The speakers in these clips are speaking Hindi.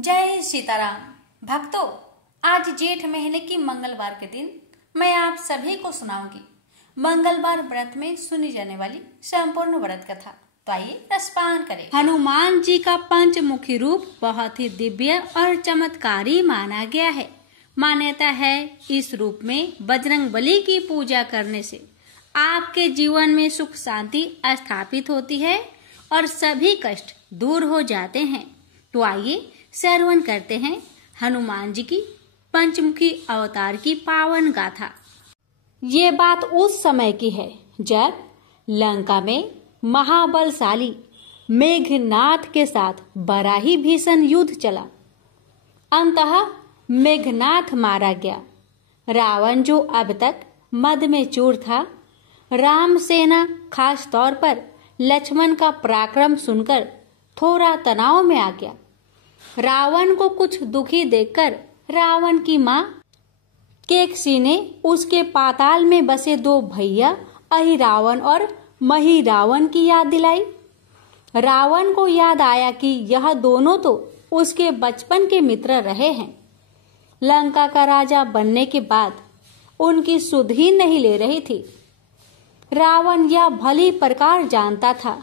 जय सीताराम भक्तों, आज जेठ महीने की मंगलवार के दिन मैं आप सभी को सुनाऊंगी मंगलवार व्रत में सुनी जाने वाली संपूर्ण व्रत कथा। तो आइए रसपान करें। हनुमान जी का पंचमुखी रूप बहुत ही दिव्य और चमत्कारी माना गया है। मान्यता है इस रूप में बजरंग बली की पूजा करने से आपके जीवन में सुख शांति स्थापित होती है और सभी कष्ट दूर हो जाते हैं। तो आइए श्रवण करते हैं हनुमान जी की पंचमुखी अवतार की पावन गाथा। ये बात उस समय की है जब लंका में महाबलशाली मेघनाथ के साथ बड़ा ही भीषण युद्ध चला। अंततः मेघनाथ मारा गया। रावण जो अब तक मद में चूर था, राम सेना खास तौर पर लक्ष्मण का पराक्रम सुनकर थोड़ा तनाव में आ गया। रावण को कुछ दुखी देखकर रावण की माँ केकसी ने उसके पाताल में बसे दो भैया अहिरावण और महिरावण की याद दिलाई। रावण को याद आया कि यह दोनों तो उसके बचपन के मित्र रहे हैं। लंका का राजा बनने के बाद उनकी सुध ही नहीं ले रही थी। रावण यह भली प्रकार जानता था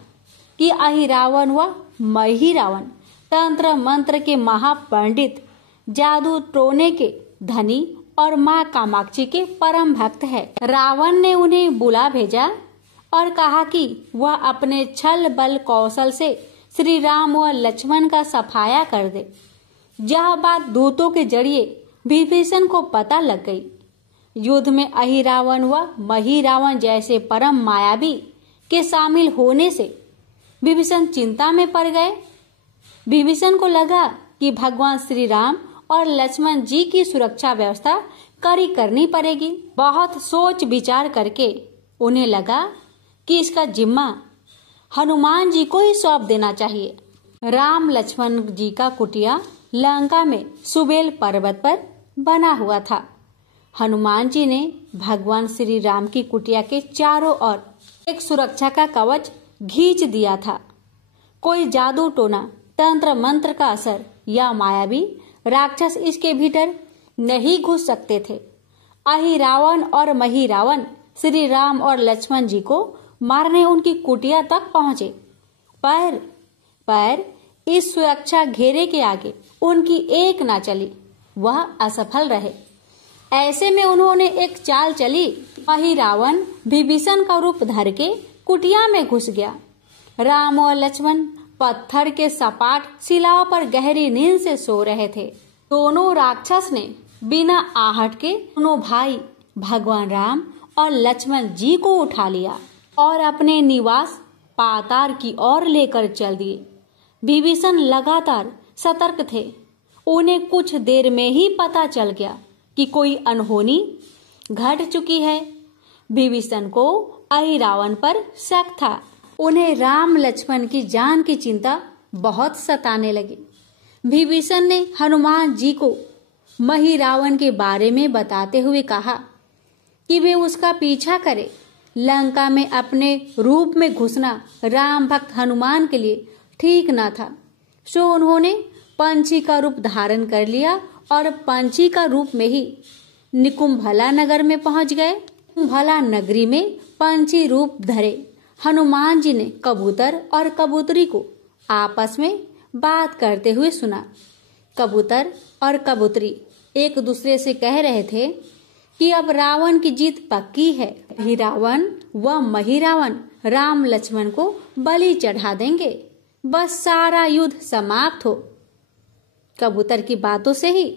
कि अहिरावण व महिरावण तंत्र मंत्र के महापंडित, जादू टोने के धनी और माँ कामाक्षी के परम भक्त है। रावण ने उन्हें बुला भेजा और कहा कि वह अपने छल बल कौशल से श्री राम व लक्ष्मण का सफाया कर दे। यह बात दूतों के जरिए विभीषण को पता लग गई। युद्ध में अहिरावण व महिरावण जैसे परम मायावी के शामिल होने से विभीषण चिंता में पड़ गए। विभीषण को लगा कि भगवान श्री राम और लक्ष्मण जी की सुरक्षा व्यवस्था कड़ी करनी पड़ेगी। बहुत सोच विचार करके उन्हें लगा कि इसका जिम्मा हनुमान जी को ही सौंप देना चाहिए। राम लक्ष्मण जी का कुटिया लंका में सुबेल पर्वत पर बना हुआ था। हनुमान जी ने भगवान श्री राम की कुटिया के चारों ओर एक सुरक्षा का कवच खींच दिया था। कोई जादू टोना, तंत्र मंत्र का असर या मायावी राक्षस इसके भीतर नहीं घुस सकते थे। अहिरावण और महिरावण श्री राम और लक्ष्मण जी को मारने उनकी कुटिया तक पहुंचे, पर इस सुरक्षा घेरे के आगे उनकी एक ना चली, वह असफल रहे। ऐसे में उन्होंने एक चाल चली। अहिरावण विभीषण का रूप धर के कुटिया में घुस गया। राम और लक्ष्मण पत्थर के सपाट शिलाओं पर गहरी नींद से सो रहे थे। दोनों राक्षस ने बिना आहट के दोनों भाई भगवान राम और लक्ष्मण जी को उठा लिया और अपने निवास पाताल की ओर लेकर चल दिए। विभीषण लगातार सतर्क थे। उन्हें कुछ देर में ही पता चल गया कि कोई अनहोनी घट चुकी है। विभीषण को अहिरावण पर शक था। उन्हें राम लक्ष्मण की जान की चिंता बहुत सताने लगी। विभीषण ने हनुमान जी को महिरावण के बारे में बताते हुए कहा कि वे उसका पीछा करें। लंका में अपने रूप में घुसना राम भक्त हनुमान के लिए ठीक न था। सो उन्होंने पंछी का रूप धारण कर लिया और पंछी का रूप में ही निकुंभला नगर में पहुंच गए। निकुंभला नगरी में पंछी रूप धरे हनुमान जी ने कबूतर और कबूतरी को आपस में बात करते हुए सुना। कबूतर और कबूतरी एक दूसरे से कह रहे थे कि अब रावण की जीत पक्की है। रावण व महिरावण राम लक्ष्मण को बलि चढ़ा देंगे, बस सारा युद्ध समाप्त हो। कबूतर की बातों से ही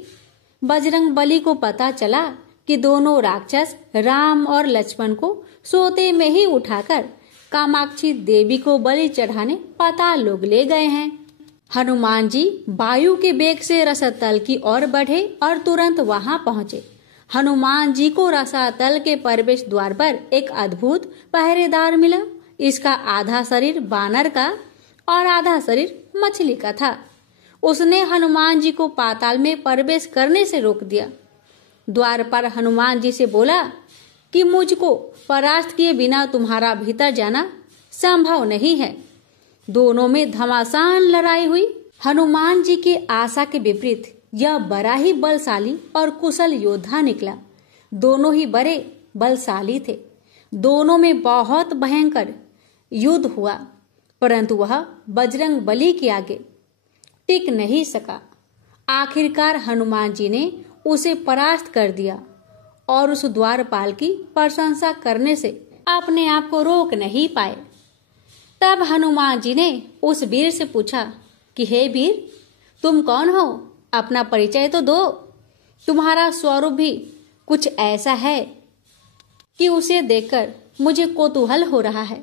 बजरंग बली को पता चला कि दोनों राक्षस राम और लक्ष्मण को सोते में ही उठाकर कामाक्षी देवी को बलि चढ़ाने पाताल लोक ले गए हैं। हनुमान जी वायु के वेग से रसातल की ओर बढ़े और तुरंत वहां पहुंचे। हनुमान जी को रसातल के प्रवेश द्वार पर एक अद्भुत पहरेदार मिला। इसका आधा शरीर बानर का और आधा शरीर मछली का था। उसने हनुमान जी को पाताल में प्रवेश करने से रोक दिया। द्वार पर हनुमान जी से बोला कि मुझको परास्त किए बिना तुम्हारा भीतर जाना संभव नहीं है। दोनों में घमासान लड़ाई हुई। हनुमान जी की आशा के विपरीत यह बड़ा ही बलशाली और कुशल योद्धा निकला। दोनों ही बड़े बलशाली थे। दोनों में बहुत भयंकर युद्ध हुआ, परंतु वह बजरंग बली के आगे टिक नहीं सका। आखिरकार हनुमान जी ने उसे परास्त कर दिया और उस द्वारपाल की प्रशंसा करने से अपने आप को रोक नहीं पाए। तब हनुमान जी ने उस वीर से पूछा कि हे वीर, तुम कौन हो? अपना परिचय तो दो। तुम्हारा स्वरूप भी कुछ ऐसा है कि उसे देखकर मुझे कौतूहल हो रहा है।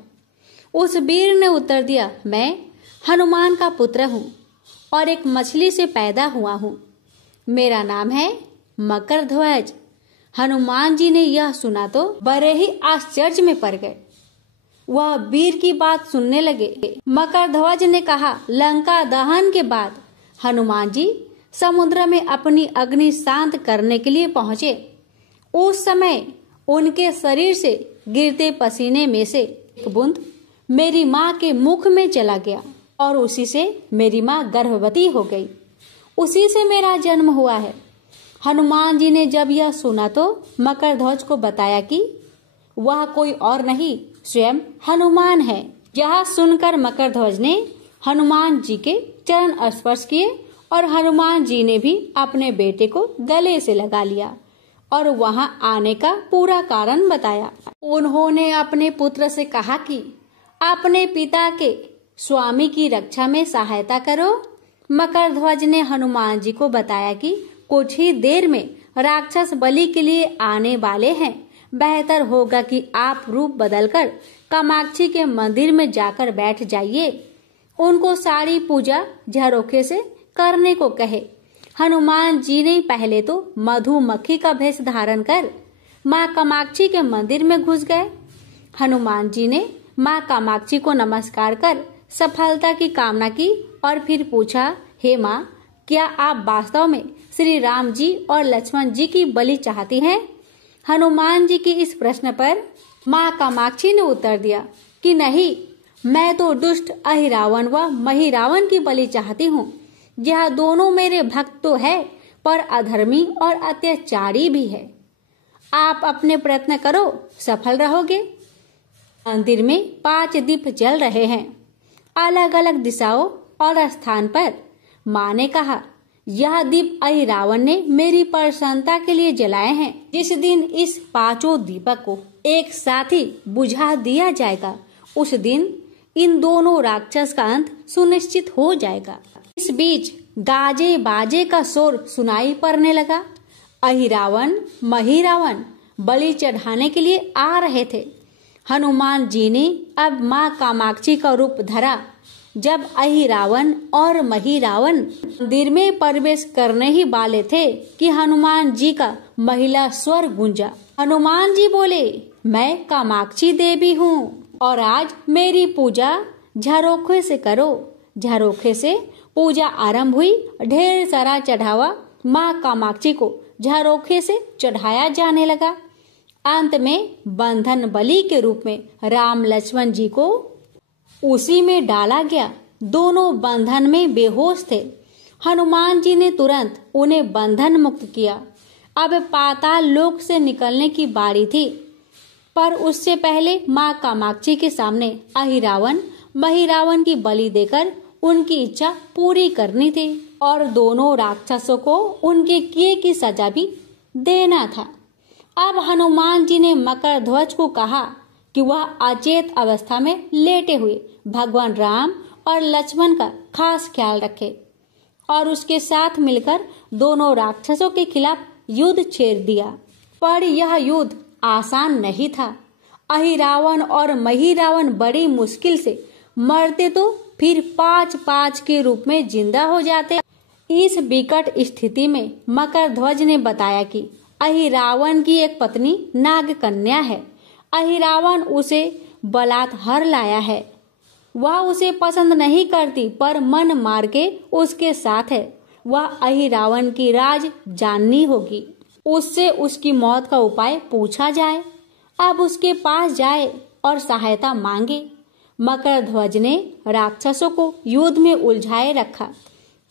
उस वीर ने उत्तर दिया, मैं हनुमान का पुत्र हूँ और एक मछली से पैदा हुआ हूँ। मेरा नाम है मकरध्वज। हनुमान जी ने यह सुना तो बड़े ही आश्चर्य में पड़ गए। वह वीर की बात सुनने लगे। मकरध्वज ने कहा, लंका दहन के बाद हनुमान जी समुद्र में अपनी अग्नि शांत करने के लिए पहुंचे। उस समय उनके शरीर से गिरते पसीने में से एक बूंद मेरी माँ के मुख में चला गया और उसी से मेरी माँ गर्भवती हो गई। उसी से मेरा जन्म हुआ है। हनुमान जी ने जब यह सुना तो मकरध्वज को बताया कि वह कोई और नहीं, स्वयं हनुमान है। यह सुनकर मकरध्वज ने हनुमान जी के चरण स्पर्श किए और हनुमान जी ने भी अपने बेटे को गले से लगा लिया और वहां आने का पूरा कारण बताया। उन्होंने अपने पुत्र से कहा कि अपने पिता के स्वामी की रक्षा में सहायता करो। मकरध्वज ने हनुमान जी को बताया कि कुछ ही देर में राक्षस बलि के लिए आने वाले हैं। बेहतर होगा कि आप रूप बदलकर कामाक्षी के मंदिर में जाकर बैठ जाइए। उनको सारी पूजा झरोखे से करने को कहे। हनुमान जी ने पहले तो मधुमक्खी का भेष धारण कर माँ कामाक्षी के मंदिर में घुस गए। हनुमान जी ने माँ कामाक्षी को नमस्कार कर सफलता की कामना की और फिर पूछा, हे माँ, क्या आप वास्तव में श्री राम जी और लक्ष्मण जी की बलि चाहती हैं? हनुमान जी के इस प्रश्न पर माँ कामाक्षी ने उत्तर दिया कि नहीं, मैं तो दुष्ट अहिरावण व महिरावण की बलि चाहती हूँ। यह दोनों मेरे भक्त तो है, पर अधर्मी और अत्याचारी भी है। आप अपने प्रयत्न करो, सफल रहोगे। मंदिर में 5 दीप जल रहे हैं, अलग अलग दिशाओं और स्थान पर। माँ ने कहा, यह दीप अहिरावण ने मेरी प्रसन्नता के लिए जलाए हैं। जिस दिन इस 5 दीपक को एक साथ ही बुझा दिया जाएगा, उस दिन इन दोनों राक्षस का अंत सुनिश्चित हो जाएगा। इस बीच गाजे बाजे का शोर सुनाई पड़ने लगा। अहिरावण महिरावण बलि चढ़ाने के लिए आ रहे थे। हनुमान जी ने अब माँ कामाक्षी का रूप धरा। जब अहिरावण और महिरावण मंदिर में प्रवेश करने ही वाले थे कि हनुमान जी का महिला स्वर गूंजा। हनुमान जी बोले, मैं कामाक्षी देवी हूँ और आज मेरी पूजा झरोखे से करो। झरोखे से पूजा आरंभ हुई। ढेर सारा चढ़ावा माँ कामाक्षी को झरोखे से चढ़ाया जाने लगा। अंत में बंधन बलि के रूप में राम लक्ष्मण जी को उसी में डाला गया। दोनों बंधन में बेहोश थे। हनुमान जी ने तुरंत उन्हें बंधन मुक्त किया। अब पाताल लोक से निकलने की बारी थी, पर उससे पहले माँ कामाक्षी के सामने अहिरावण महिरावण की बलि देकर उनकी इच्छा पूरी करनी थी और दोनों राक्षसों को उनके किए की सजा भी देना था। अब हनुमान जी ने मकरध्वज को कहा कि वह अचेत अवस्था में लेटे हुए भगवान राम और लक्ष्मण का खास ख्याल रखे और उसके साथ मिलकर दोनों राक्षसों के खिलाफ युद्ध छेड़ दिया। पर यह युद्ध आसान नहीं था। अहिरावण और महिरावण बड़ी मुश्किल से मरते तो फिर 5-5 के रूप में जिंदा हो जाते। इस विकट स्थिति में मकरध्वज ने बताया कि अहिरावण की एक पत्नी नागकन्या है। अहिरावण उसे बलात्कार लाया है। वह उसे पसंद नहीं करती, पर मन मार के उसके साथ है। वह अहिरावण की राज जाननी होगी। उससे उसकी मौत का उपाय पूछा जाए। अब उसके पास जाए और सहायता मांगे। मकरध्वज ने राक्षसों को युद्ध में उलझाए रखा।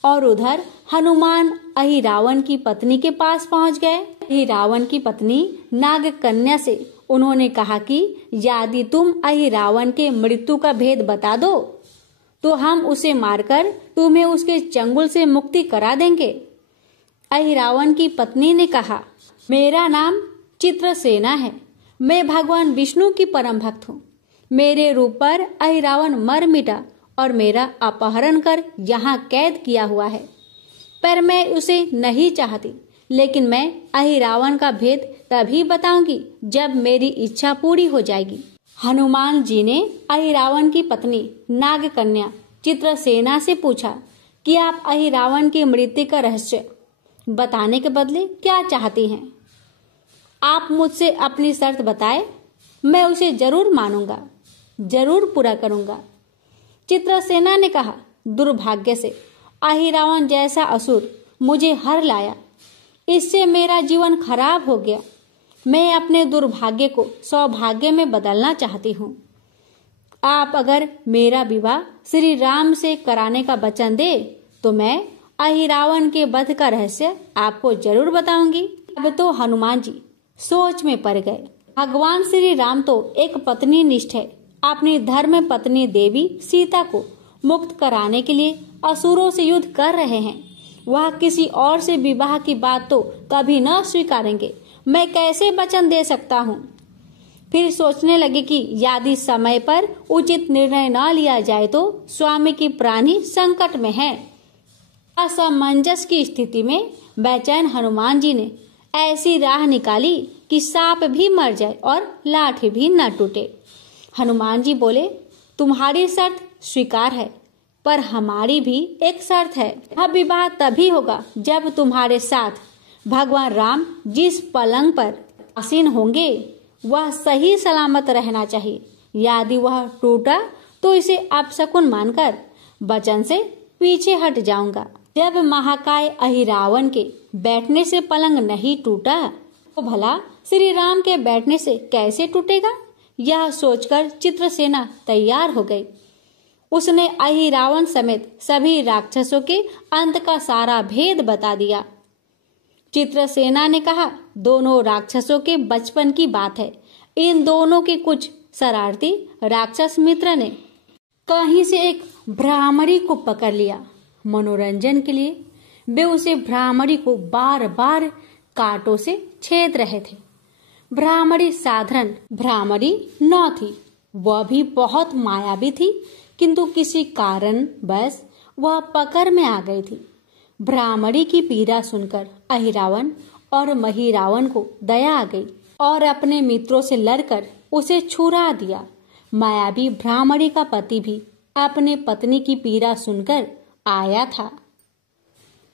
और उधर हनुमान अहिरावण की पत्नी के पास पहुंच गए। अहिरावण की पत्नी नागकन्या से उन्होंने कहा कि यदि तुम अहिरावण के मृत्यु का भेद बता दो तो हम उसे मारकर तुम्हें उसके चंगुल से मुक्ति करा देंगे। अहिरावण की पत्नी ने कहा, मेरा नाम चित्रसेना है, मैं भगवान विष्णु की परम भक्त हूँ। मेरे रूप पर अहिरावण मर मिटा और मेरा अपहरण कर यहाँ कैद किया हुआ है, पर मैं उसे नहीं चाहती। लेकिन मैं अहिरावण का भेद तभी बताऊंगी जब मेरी इच्छा पूरी हो जाएगी। हनुमान जी ने अहिरावण की पत्नी नागकन्या चित्रसेना से पूछा कि आप अहिरावण की मृत्यु का रहस्य बताने के बदले क्या चाहती हैं? आप मुझसे अपनी शर्त बताए, मैं उसे जरूर मानूंगा, जरूर पूरा करूंगा। चित्रसेना ने कहा, दुर्भाग्य से अहिरावण जैसा असुर मुझे हर लाया, इससे मेरा जीवन खराब हो गया। मैं अपने दुर्भाग्य को सौभाग्य में बदलना चाहती हूँ। आप अगर मेरा विवाह श्री राम से कराने का वचन दे तो मैं अहिरावण के वध का रहस्य आपको जरूर बताऊंगी। अब तो हनुमान जी सोच में पड़ गए। भगवान श्री राम तो एक पत्नी निष्ठ है, अपनी धर्म पत्नी देवी सीता को मुक्त कराने के लिए असुरों से युद्ध कर रहे हैं। वह किसी और से विवाह की बात तो कभी न स्वीकारेंगे। मैं कैसे वचन दे सकता हूँ? फिर सोचने लगे कि यदि समय पर उचित निर्णय न लिया जाए तो स्वामी की प्राण ही संकट में है। असमंजस की स्थिति में बेचैन हनुमान जी ने ऐसी राह निकाली कि सांप भी मर जाए और लाठी भी न टूटे। हनुमान जी बोले, तुम्हारी शर्त स्वीकार है, पर हमारी भी एक शर्त है। अब विवाह तभी होगा जब तुम्हारे साथ भगवान राम जिस पलंग पर आसीन होंगे वह सही सलामत रहना चाहिए। यदि वह टूटा तो इसे अपशकुन मानकर वचन से पीछे हट जाऊंगा। जब महाकाय अहिरावण के बैठने से पलंग नहीं टूटा तो भला श्री राम के बैठने से कैसे टूटेगा? यह सोचकर चित्रसेना तैयार हो गई। उसने अहिरावण समेत सभी राक्षसों के अंत का सारा भेद बता दिया। चित्रसेना ने कहा, दोनों राक्षसों के बचपन की बात है। इन दोनों के कुछ शरारती राक्षस मित्र ने कहीं से एक भ्रामरी को पकड़ लिया। मनोरंजन के लिए वे उसे भ्रामरी को बार बार कांटों से छेद रहे थे। भ्रामरी साधारण भ्रामरी न थी, वह भी बहुत मायावी थी, किंतु किसी कारण बस वह पकड़ में आ गई थी। भ्रामरी की पीड़ा सुनकर अहिरावण और महिरावण को दया आ गई और अपने मित्रों से लड़कर उसे छुड़ा दिया। मायावी भ्रामरी का पति भी अपने पत्नी की पीड़ा सुनकर आया था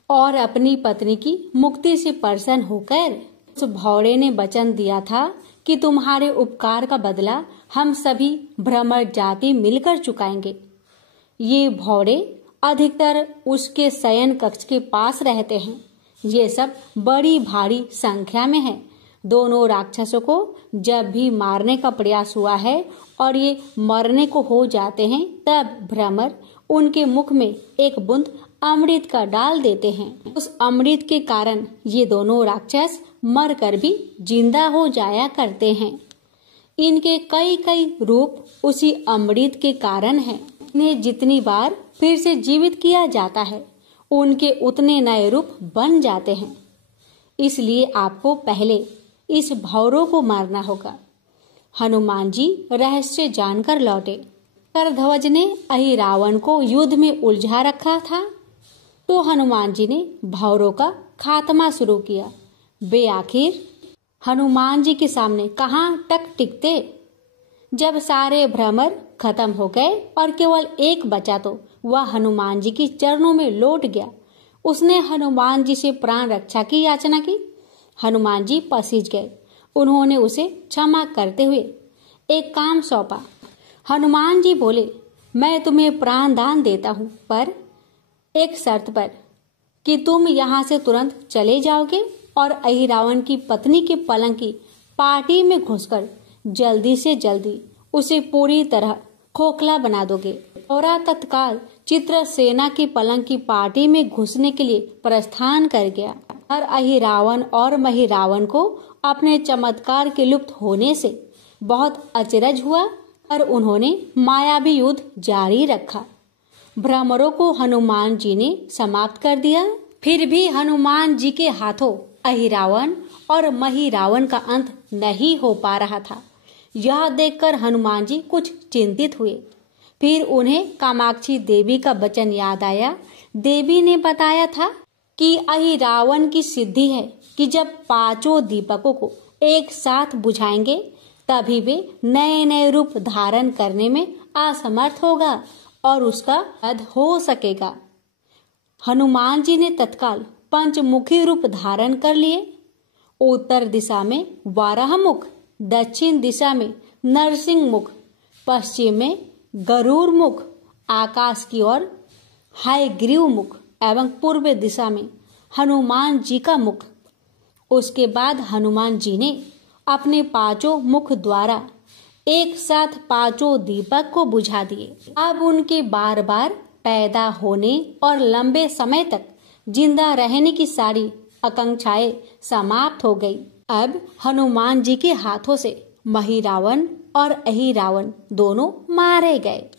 और अपनी पत्नी की मुक्ति से प्रसन्न होकर उस भौरे ने वचन दिया था कि तुम्हारे उपकार का बदला हम सभी भ्रमर जाति मिलकर चुकाएंगे। ये भौरे अधिकतर उसके शयन कक्ष के पास रहते हैं। ये सब बड़ी भारी संख्या में हैं। दोनों राक्षसों को जब भी मारने का प्रयास हुआ है और ये मरने को हो जाते हैं तब भ्रमर उनके मुख में एक बूंद अमृत का डाल देते हैं। उस अमृत के कारण ये दोनों राक्षस मरकर भी जिंदा हो जाया करते हैं। इनके कई कई रूप उसी अमृत के कारण हैं। इन्हें जितनी बार फिर से जीवित किया जाता है उनके उतने नए रूप बन जाते हैं। इसलिए आपको पहले इस भौरों को मारना होगा। हनुमान जी रहस्य जानकर लौटे। करध्वज ने अहिरावण को युद्ध में उलझा रखा था तो हनुमान जी ने भौरों का खात्मा शुरू किया। वे आखिर हनुमान जी के सामने कहाँ तक टिकते। जब सारे भ्रमर खत्म हो गए और केवल एक बचा तो वह हनुमान जी के चरणों में लौट गया। उसने हनुमान जी से प्राण रक्षा की याचना की। हनुमान जी पसीज गए। उन्होंने उसे क्षमा करते हुए एक काम सौंपा। हनुमान जी बोले, मैं तुम्हें प्राण दान देता हूँ, पर एक शर्त पर कि तुम यहाँ से तुरंत चले जाओगे और अहिरावण की पत्नी के पलंग की पार्टी में घुसकर जल्दी से जल्दी उसे पूरी तरह खोखला बना दोगे। और तत्काल चित्रसेना की पलंग की पार्टी में घुसने के लिए प्रस्थान कर गया। और अहिरावण और महिरावण को अपने चमत्कार के लुप्त होने से बहुत अचरज हुआ और उन्होंने मायावी युद्ध जारी रखा। भ्रमरों को हनुमान जी ने समाप्त कर दिया। फिर भी हनुमान जी के हाथों अहिरावण और महिरावण का अंत नहीं हो पा रहा था। यह देखकर हनुमान जी कुछ चिंतित हुए। फिर उन्हें कामाक्षी देवी का वचन याद आया। देवी ने बताया था कि अहिरावण की सिद्धि है कि जब पांचों दीपकों को एक साथ बुझाएंगे तभी वे नए नए रूप धारण करने में असमर्थ होगा और उसका वध हो सकेगा। हनुमान जी ने तत्काल पंचमुखी रूप धारण कर लिए। उत्तर दिशा में वाराह मुख, दक्षिण दिशा में नरसिंह मुख, पश्चिम में गरुड़ मुख, आकाश की ओर हयग्रीव मुख एवं पूर्व दिशा में हनुमान जी का मुख। उसके बाद हनुमान जी ने अपने पांचों मुख द्वारा एक साथ पांचों दीपक को बुझा दिए। अब उनके बार बार पैदा होने और लंबे समय तक जिंदा रहने की सारी आकांक्षाएं समाप्त हो गई। अब हनुमान जी के हाथों से महिरावण और अहिरावण दोनों मारे गए।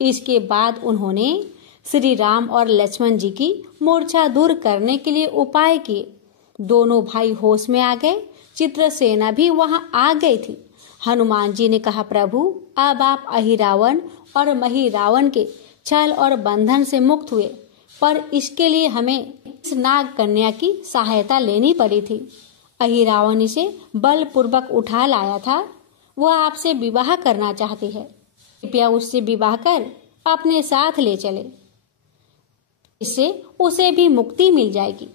इसके बाद उन्होंने श्री राम और लक्ष्मण जी की मूर्छा दूर करने के लिए उपाय किए। दोनों भाई होश में आ गए। चित्रसेना भी वहां आ गई थी। हनुमान जी ने कहा, प्रभु अब आप अहिरावण और महिरावण के छल और बंधन से मुक्त हुए, पर इसके लिए हमें इस नाग कन्या की सहायता लेनी पड़ी थी। अहिरावण इसे बलपूर्वक उठा लाया था। वह आपसे विवाह करना चाहती है। कृपया उससे विवाह कर अपने साथ ले चले, इससे उसे भी मुक्ति मिल जाएगी।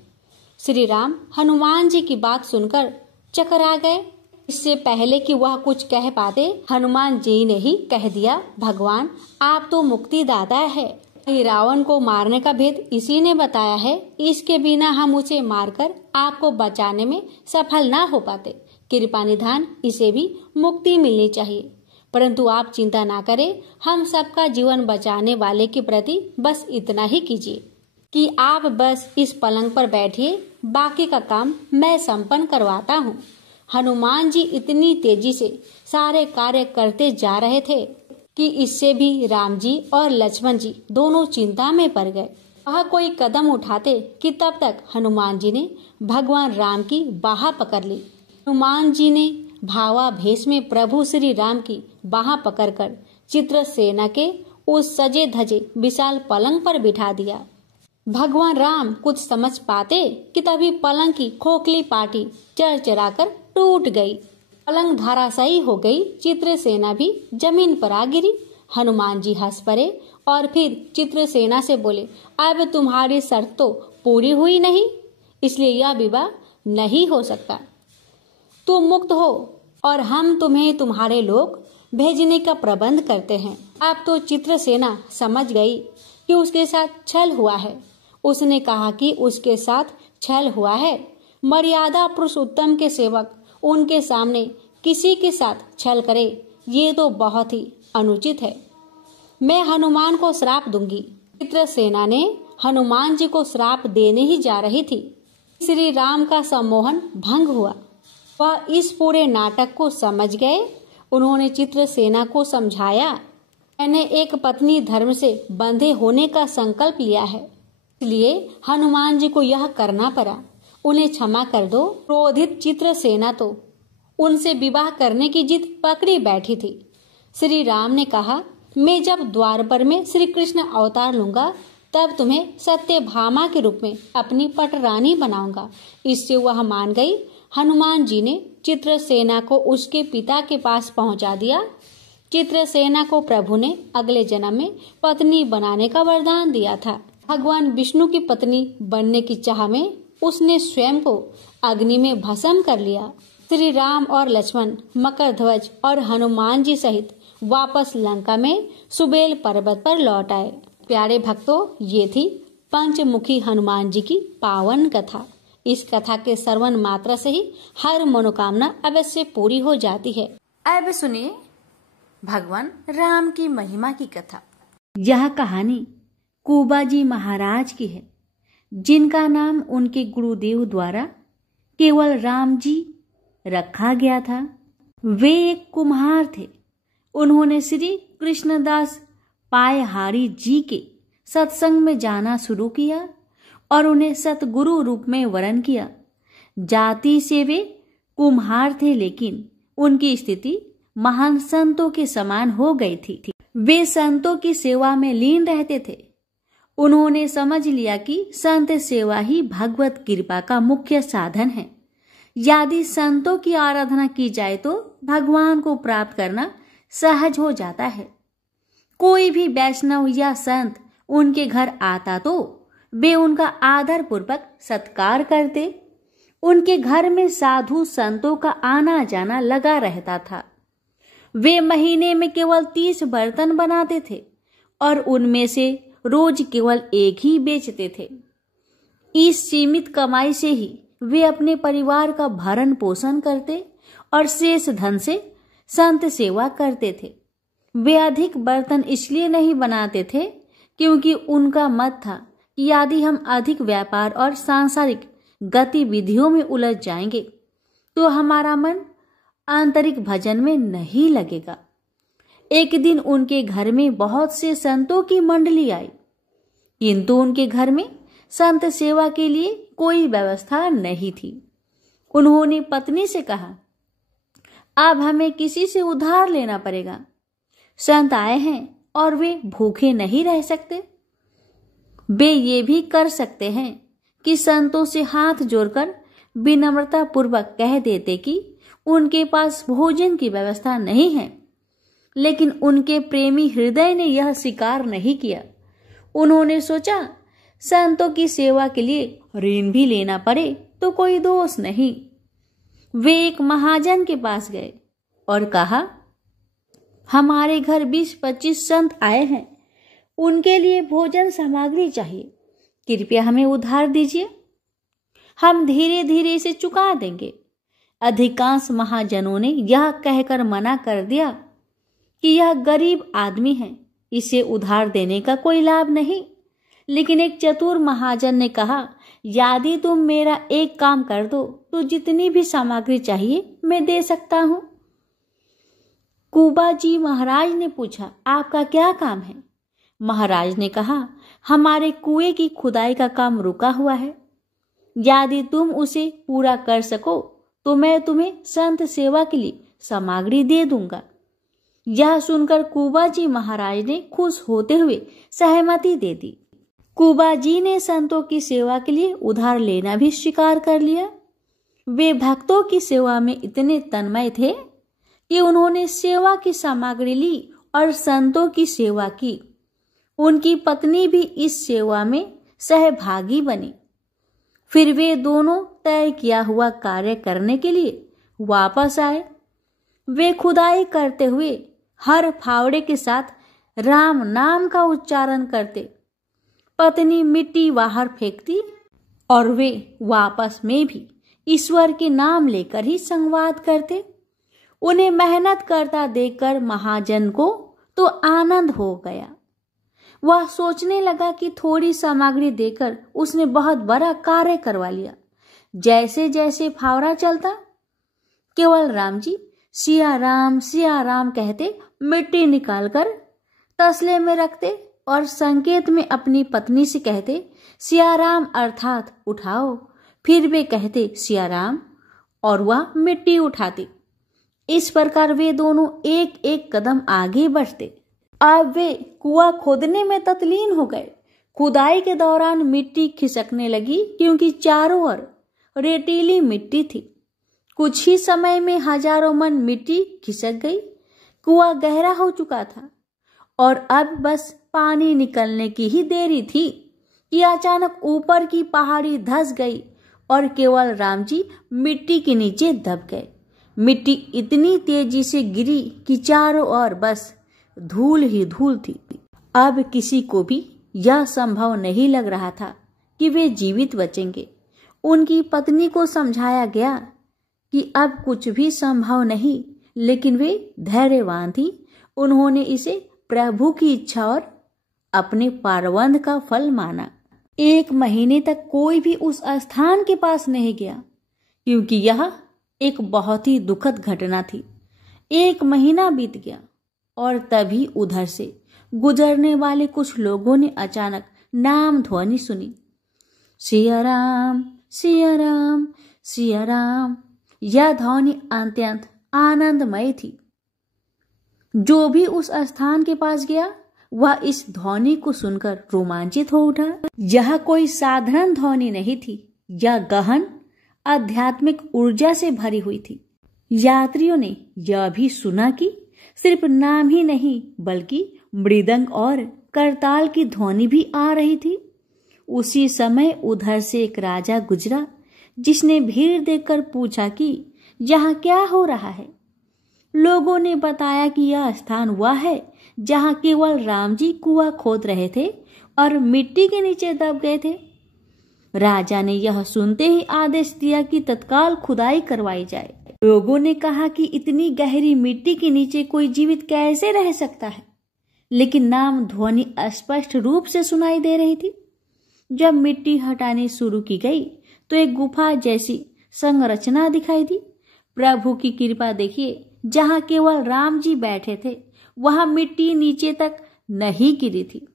श्री राम हनुमान जी की बात सुनकर चकरा गए। इससे पहले कि वह कुछ कह पाते, हनुमान जी ने ही कह दिया, भगवान आप तो मुक्तिदाता है। रावण को मारने का भेद इसी ने बताया है। इसके बिना हम उसे मारकर आपको बचाने में सफल ना हो पाते। कृपा निधान इसे भी मुक्ति मिलनी चाहिए। परंतु आप चिंता ना करें, हम सबका जीवन बचाने वाले के प्रति बस इतना ही कीजिए कि आप बस इस पलंग पर बैठिए, बाकी का काम मैं संपन्न करवाता हूँ। हनुमान जी इतनी तेजी से सारे कार्य करते जा रहे थे कि इससे भी राम जी और लक्ष्मण जी दोनों चिंता में पड़ गए। वह कोई कदम उठाते कि तब तक हनुमान जी ने भगवान राम की बाह पकड़ ली। हनुमान जी ने भावावेश में प्रभु श्री राम की बाह पकड़कर चित्रसेना के उस सजे धजे विशाल पलंग पर बिठा दिया। भगवान राम कुछ समझ पाते कि तभी पलंग की खोखली पाटी चरचरा कर टूट गई। पलंग धराशायी हो गई। चित्रसेना भी जमीन पर आ गिरी। हनुमान जी हंस पड़े और फिर चित्रसेना से बोले, अब तुम्हारी शर्त तो पूरी हुई नहीं, इसलिए यह विवाह नहीं हो सकता। तुम मुक्त हो और हम तुम्हें तुम्हारे लोग भेजने का प्रबंध करते हैं। अब तो चित्रसेना समझ गई कि उसके साथ छल हुआ है। उसने कहा कि उसके साथ छल हुआ है। मर्यादा पुरुषोत्तम के सेवक उनके सामने किसी के साथ छल करे, ये तो बहुत ही अनुचित है। मैं हनुमान को श्राप दूंगी। चित्रसेना ने हनुमान जी को श्राप देने ही जा रही थी। श्री राम का सम्मोहन भंग हुआ। वह इस पूरे नाटक को समझ गए। उन्होंने चित्रसेना को समझाया, मैंने एक पत्नी धर्म से बंधे होने का संकल्प लिया है, इसलिए हनुमान जी को यह करना पड़ा। उन्हें क्षमा कर दो। क्रोधित चित्रसेना तो उनसे विवाह करने की जिद पकड़ी बैठी थी। श्री राम ने कहा, मैं जब द्वारपर में श्री कृष्ण अवतार लूंगा तब तुम्हें सत्यभामा के रूप में अपनी पटरानी बनाऊंगा। इससे वह मान गई। हनुमान जी ने चित्रसेना को उसके पिता के पास पहुंचा दिया। चित्रसेना को प्रभु ने अगले जन्म में पत्नी बनाने का वरदान दिया था। भगवान विष्णु की पत्नी बनने की चाह में उसने स्वयं को अग्नि में भस्म कर लिया। श्री राम और लक्ष्मण मकरध्वज और हनुमान जी सहित वापस लंका में सुबेल पर्वत पर लौट आए। प्यारे भक्तों, ये थी पंचमुखी हनुमान जी की पावन कथा। इस कथा के श्रवण मात्रा से ही हर मनोकामना अवश्य पूरी हो जाती है। अब सुनिए भगवान राम की महिमा की कथा। यह कहानी कुबाजी महाराज की है, जिनका नाम उनके गुरुदेव द्वारा केवल राम जी रखा गया था। वे एक कुम्हार थे। उन्होंने श्री कृष्णदास पायहारी जी के सत्संग में जाना शुरू किया और उन्हें सतगुरु रूप में वरण किया। जाति से वे कुम्हार थे, लेकिन उनकी स्थिति महान संतों के समान हो गई थी। वे संतों की सेवा में लीन रहते थे। उन्होंने समझ लिया कि संत सेवा ही भगवत कृपा का मुख्य साधन है। यदि संतों की आराधना की जाए तो भगवान को प्राप्त करना सहज हो जाता है। कोई भी वैष्णव या संत उनके घर आता तो वे उनका आदर पूर्वक सत्कार करते। उनके घर में साधु संतों का आना जाना लगा रहता था। वे महीने में केवल 30 बर्तन बनाते थे और उनमें से रोज केवल एक ही बेचते थे। इस सीमित कमाई से ही वे अपने परिवार का भरण पोषण करते और शेष धन से संत सेवा करते थे। वे अधिक बर्तन इसलिए नहीं बनाते थे क्योंकि उनका मत था कि यदि हम अधिक व्यापार और सांसारिक गतिविधियों में उलझ जाएंगे तो हमारा मन आंतरिक भजन में नहीं लगेगा। एक दिन उनके घर में बहुत से संतों की मंडली आई, किंतु उनके घर में संत सेवा के लिए कोई व्यवस्था नहीं थी। उन्होंने पत्नी से कहा, अब हमें किसी से उधार लेना पड़ेगा। संत आए हैं और वे भूखे नहीं रह सकते। वे ये भी कर सकते हैं कि संतों से हाथ जोड़कर विनम्रता पूर्वक कह देते कि उनके पास भोजन की व्यवस्था नहीं है, लेकिन उनके प्रेमी हृदय ने यह स्वीकार नहीं किया। उन्होंने सोचा संतों की सेवा के लिए ऋण भी लेना पड़े तो कोई दोष नहीं। वे एक महाजन के पास गए और कहा, हमारे घर 20-25 संत आए हैं, उनके लिए भोजन सामग्री चाहिए, कृपया हमें उधार दीजिए, हम धीरे धीरे इसे चुका देंगे। अधिकांश महाजनों ने यह कहकर मना कर दिया कि यह गरीब आदमी है, इसे उधार देने का कोई लाभ नहीं। लेकिन एक चतुर महाजन ने कहा, यदि तुम मेरा एक काम कर दो तो जितनी भी सामग्री चाहिए मैं दे सकता हूं। कुबाजी महाराज ने पूछा, आपका क्या काम है? महाराज ने कहा, हमारे कुएं की खुदाई का काम रुका हुआ है, यदि तुम उसे पूरा कर सको तो मैं तुम्हें संत सेवा के लिए सामग्री दे दूंगा। यह सुनकर कुबाजी महाराज ने खुश होते हुए सहमति दे दी। कुबाजी ने संतों की सेवा के लिए उधार लेना भी स्वीकार कर लिया। वे भक्तों की सेवा में इतने तन्मय थे कि उन्होंने सेवा की सामग्री ली और संतों की सेवा की। उनकी पत्नी भी इस सेवा में सहभागी बनी। फिर वे दोनों तय किया हुआ कार्य करने के लिए वापस आए। वे खुदाई करते हुए हर फावड़े के साथ राम नाम का उच्चारण करते। पत्नी मिट्टी बाहर फेंकती और वे वापस में भी ईश्वर के नाम लेकर ही संवाद करते। उन्हें मेहनत करता देखकर महाजन को तो आनंद हो गया। वह सोचने लगा कि थोड़ी सामग्री देकर उसने बहुत बड़ा कार्य करवा लिया। जैसे जैसे फावड़ा चलता केवल राम जी सिया राम कहते मिट्टी निकालकर तसले में रखते और संकेत में अपनी पत्नी से कहते सिया राम अर्थात उठाओ। फिर वे कहते सिया राम और वह मिट्टी उठाती। इस प्रकार वे दोनों एक एक कदम आगे बढ़ते। अब वे कुआं खोदने में तत्लीन हो गए। खुदाई के दौरान मिट्टी खिसकने लगी क्योंकि चारों ओर रेतीली मिट्टी थी। कुछ ही समय में हजारों मन मिट्टी खिसक गई। कुआं गहरा हो चुका था और अब बस पानी निकलने की ही देरी थी कि अचानक ऊपर की पहाड़ी धंस गई और केवल राम जी मिट्टी के नीचे दब गए। मिट्टी इतनी तेजी से गिरी कि चारों ओर बस धूल ही धूल थी। अब किसी को भी यह संभव नहीं लग रहा था कि वे जीवित बचेंगे। उनकी पत्नी को समझाया गया कि अब कुछ भी संभव नहीं, लेकिन वे धैर्यवान थी। उन्होंने इसे प्रभु की इच्छा और अपने पारवंद का फल माना। 1 महीने तक कोई भी उस स्थान के पास नहीं गया, क्योंकि यह एक बहुत ही दुखद घटना थी। 1 महीना बीत गया और तभी उधर से गुजरने वाले कुछ लोगों ने अचानक नाम ध्वनि सुनी, सिया राम सिया राम सिया राम। यह ध्वनि अत्यंत आनंदमय थी। जो भी उस स्थान के पास गया वह इस ध्वनि को सुनकर रोमांचित हो उठा। यह कोई साधारण ध्वनि नहीं थी, यह गहन आध्यात्मिक ऊर्जा से भरी हुई थी। यात्रियों ने यह भी सुना कि सिर्फ नाम ही नहीं बल्कि मृदंग और करताल की ध्वनि भी आ रही थी। उसी समय उधर से एक राजा गुजरा, जिसने भीड़ देखकर पूछा कि यहाँ क्या हो रहा है। लोगों ने बताया कि यह स्थान वह है जहाँ केवल राम जी कुआं खोद रहे थे और मिट्टी के नीचे दब गए थे। राजा ने यह सुनते ही आदेश दिया कि तत्काल खुदाई करवाई जाए। लोगों ने कहा कि इतनी गहरी मिट्टी के नीचे कोई जीवित कैसे रह सकता है, लेकिन नाम ध्वनि स्पष्ट रूप से सुनाई दे रही थी। जब मिट्टी हटानी शुरू की गई तो एक गुफा जैसी संरचना दिखाई दी। प्रभु की कृपा देखिए, जहाँ केवल राम जी बैठे थे वहां मिट्टी नीचे तक नहीं गिरी थी,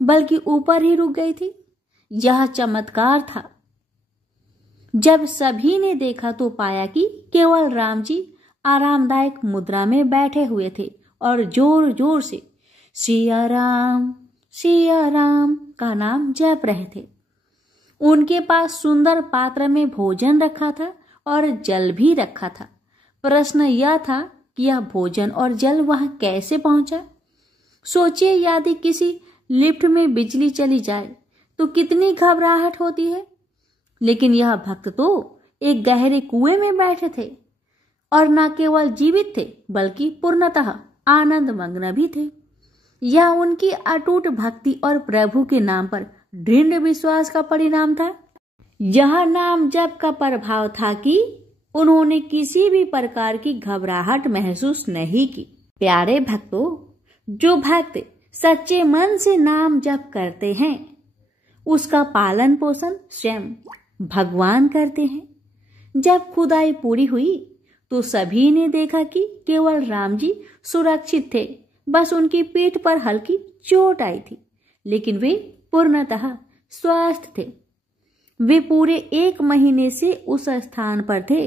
बल्कि ऊपर ही रुक गई थी। यह चमत्कार था। जब सभी ने देखा तो पाया कि केवल राम जी आरामदायक मुद्रा में बैठे हुए थे और जोर जोर से सिया राम का नाम जप रहे थे। उनके पास सुंदर पात्र में भोजन रखा था और जल भी रखा था। प्रश्न यह था कि यह भोजन और जल वहां कैसे पहुंचा। सोचिए, यदि किसी लिफ्ट में बिजली चली जाए तो कितनी घबराहट होती है। लेकिन यह भक्त तो एक गहरे कुएं में बैठे थे और न केवल जीवित थे बल्कि पूर्णतः आनंद मग्न भी थे। यह उनकी अटूट भक्ति और प्रभु के नाम पर दृढ़ विश्वास का परिणाम था। यह नाम जप का प्रभाव था कि उन्होंने किसी भी प्रकार की घबराहट महसूस नहीं की। प्यारे भक्तों, जो भक्त सच्चे मन से नाम जप करते हैं उसका पालन पोषण स्वयं भगवान करते हैं। जब खुदाई पूरी हुई तो सभी ने देखा कि केवल राम जी सुरक्षित थे। बस उनकी पीठ पर हल्की चोट आई थी, लेकिन वे पूर्णतः स्वस्थ थे। वे पूरे 1 महीने से उस स्थान पर थे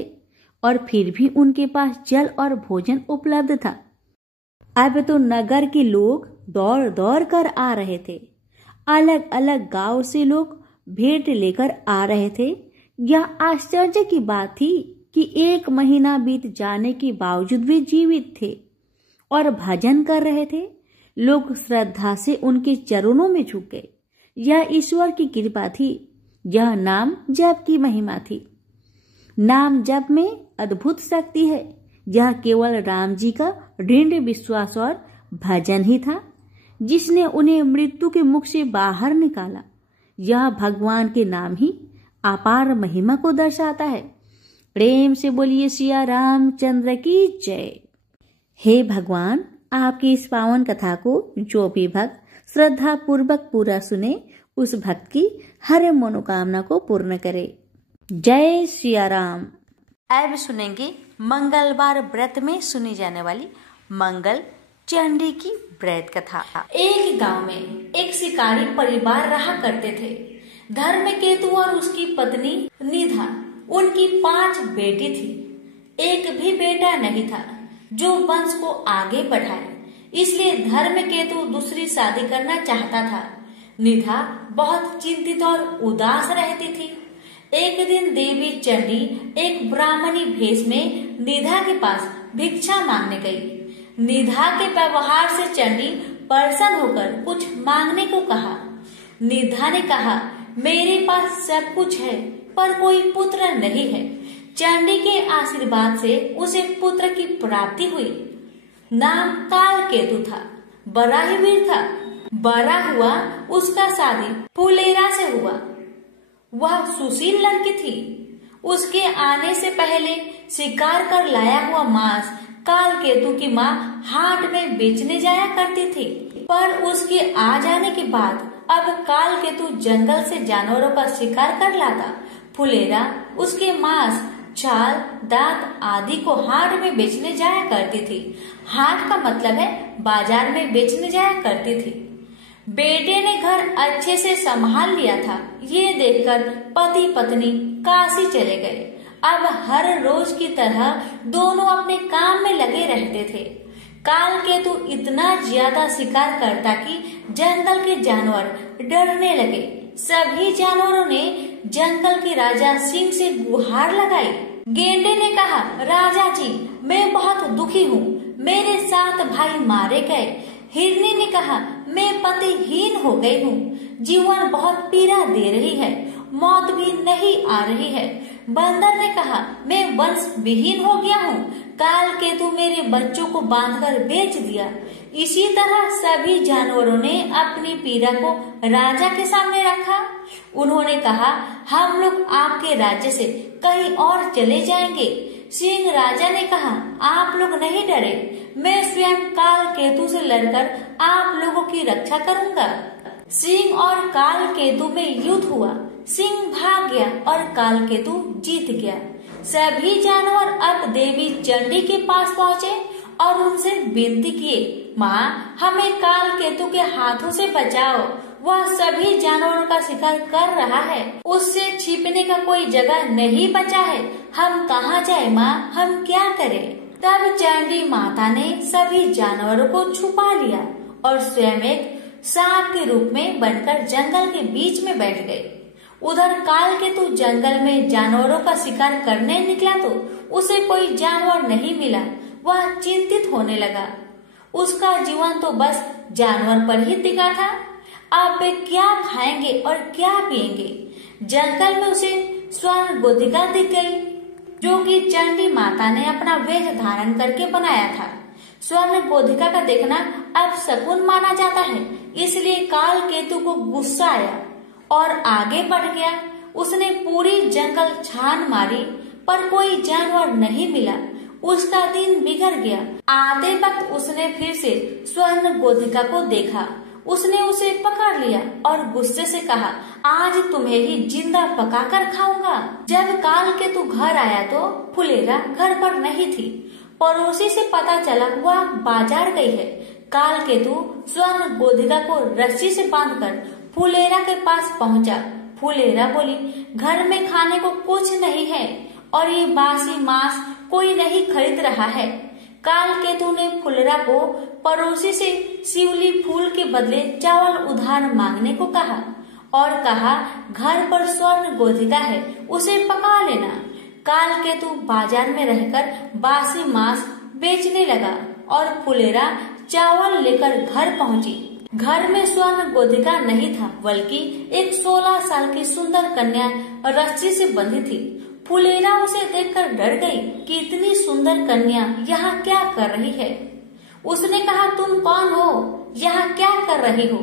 और फिर भी उनके पास जल और भोजन उपलब्ध था। अब तो नगर के लोग दौड़ दौड़ कर आ रहे थे। अलग अलग गांव से लोग भेंट लेकर आ रहे थे। यह आश्चर्य की बात थी कि 1 महीना बीत जाने के बावजूद वे जीवित थे और भजन कर रहे थे। लोग श्रद्धा से उनके चरणों में झुक गए। यह ईश्वर की कृपा थी। यह नाम जप की महिमा थी। नाम जप में अद्भुत शक्ति है। यह केवल राम जी का दृढ़ विश्वास और भजन ही था जिसने उन्हें मृत्यु के मुख से बाहर निकाला। यह भगवान के नाम ही अपार महिमा को दर्शाता है। प्रेम से बोलिए सिया रामचंद्र की जय। हे भगवान, आपकी इस पावन कथा को जो भी भक्त श्रद्धा पूर्वक पूरा सुने उस भक्त की हर मनोकामना को पूर्ण करे। जय सिया राम। अब सुनेंगे मंगलवार व्रत में सुनी जाने वाली मंगल चंडी की व्रत कथा। एक गांव में एक शिकारी परिवार रहा करते थे। धर्मकेतु और उसकी पत्नी निधा, उनकी 5 बेटी थी। एक भी बेटा नहीं था जो वंश को आगे बढ़ाए, इसलिए धर्मकेतु दूसरी शादी करना चाहता था। निधा बहुत चिंतित और उदास रहती थी। एक दिन देवी चंडी एक ब्राह्मणी भेष में निधा के पास भिक्षा मांगने गई। निधा के व्यवहार से चंडी प्रसन्न होकर कुछ मांगने को कहा। निधा ने कहा, मेरे पास सब कुछ है पर कोई पुत्र नहीं है। चंडी के आशीर्वाद से उसे पुत्र की प्राप्ति हुई। नाम कालकेतु था। बड़ा ही वीर था। बड़ा हुआ उसका शादी फुलेरा से हुआ। वह सुशील लड़की थी। उसके आने से पहले शिकार कर लाया हुआ मांस कालकेतु की माँ हाट में बेचने जाया करती थी, पर उसके आ जाने के बाद अब कालकेतु जंगल से जानवरों का शिकार कर लाता। फुलेरा उसके मांस, छाल, दांत आदि को हाट में बेचने जाया करती थी। हाट का मतलब है बाजार में बेचने जाया करती थी। बेटे ने घर अच्छे से संभाल लिया था, ये देखकर पति पत्नी काशी चले गए। अब हर रोज की तरह दोनों अपने काम में लगे रहते थे। कालकेतु इतना ज्यादा शिकार करता कि जंगल के जानवर डरने लगे। सभी जानवरों ने जंगल के राजा सिंह से गुहार लगाई। गेंडे ने कहा, राजा जी, मैं बहुत दुखी हूँ, मेरे 7 भाई मारे गए। हिरनी ने कहा, मैं पतिहीन हो गई हूँ, जीवन बहुत पीड़ा दे रही है, मौत भी नहीं आ रही है। बंदर ने कहा, मैं वंश विहीन हो गया हूँ, कालकेतु मेरे बच्चों को बांधकर बेच दिया। इसी तरह सभी जानवरों ने अपनी पीड़ा को राजा के सामने रखा। उन्होंने कहा, हम लोग आपके राज्य से कहीं और चले जाएंगे। सिंह राजा ने कहा, आप लोग नहीं डरे, मैं स्वयं कालकेतु से लड़कर आप लोगों की रक्षा करूंगा। सिंह और कालकेतु में युद्ध हुआ। सिंह भाग गया और कालकेतु जीत गया। सभी जानवर अब देवी चंडी के पास पहुँचे और उनसे विनती किए, माँ, हमें कालकेतु के हाथों से बचाओ, वह सभी जानवरों का शिकार कर रहा है, उससे छिपने का कोई जगह नहीं बचा है, हम कहाँ जाए माँ, हम क्या करें? तब चंडी माता ने सभी जानवरों को छुपा लिया और स्वयं एक सांप के रूप में बनकर जंगल के बीच में बैठ गई। उधर कालकेतु जंगल में जानवरों का शिकार करने निकला तो उसे कोई जानवर नहीं मिला। वह चिंतित होने लगा। उसका जीवन तो बस जानवर पर ही टिका था। अब वे क्या खाएंगे और क्या पिएंगे? जंगल में उसे स्वर्ण गोधिका दिख गई, जो कि चंडी माता ने अपना वेश धारण करके बनाया था। स्वर्ण गोधिका का देखना अब शकुन माना जाता है, इसलिए कालकेतु को गुस्सा आया और आगे बढ़ गया। उसने पूरी जंगल छान मारी पर कोई जानवर नहीं मिला। उसका दिन बिगड़ गया। आते वक्त उसने फिर से स्वर्ण गोधिका को देखा। उसने उसे पकड़ लिया और गुस्से से कहा, आज तुम्हें ही जिंदा पकाकर खाऊंगा। जब कालकेतु घर आया तो फुलेरा घर पर नहीं थी। पड़ोसी से पता चला वह बाजार गई है। कालकेतु स्वर्ण गोधिका को रस्सी से बांधकर फुलेरा के पास पहुंचा। फुलेरा बोली, घर में खाने को कुछ नहीं है और ये बासी मांस कोई नहीं खरीद रहा है। कालकेतु ने फुलेरा को पड़ोसी से शिवली फूल के बदले चावल उधार मांगने को कहा और कहा, घर पर स्वर्ण गोधिका है, उसे पका लेना। कालकेतु बाजार में रहकर बासी मांस बेचने लगा और फुलेरा चावल लेकर घर पहुंची। घर में स्वर्ण गोधिका नहीं था, बल्कि एक 16 साल की सुंदर कन्या रस्सी से बंधी थी। फुलेरा उसे देखकर डर गई कि इतनी सुंदर कन्या यहाँ क्या कर रही है। उसने कहा, तुम कौन हो, यहाँ क्या कर रही हो?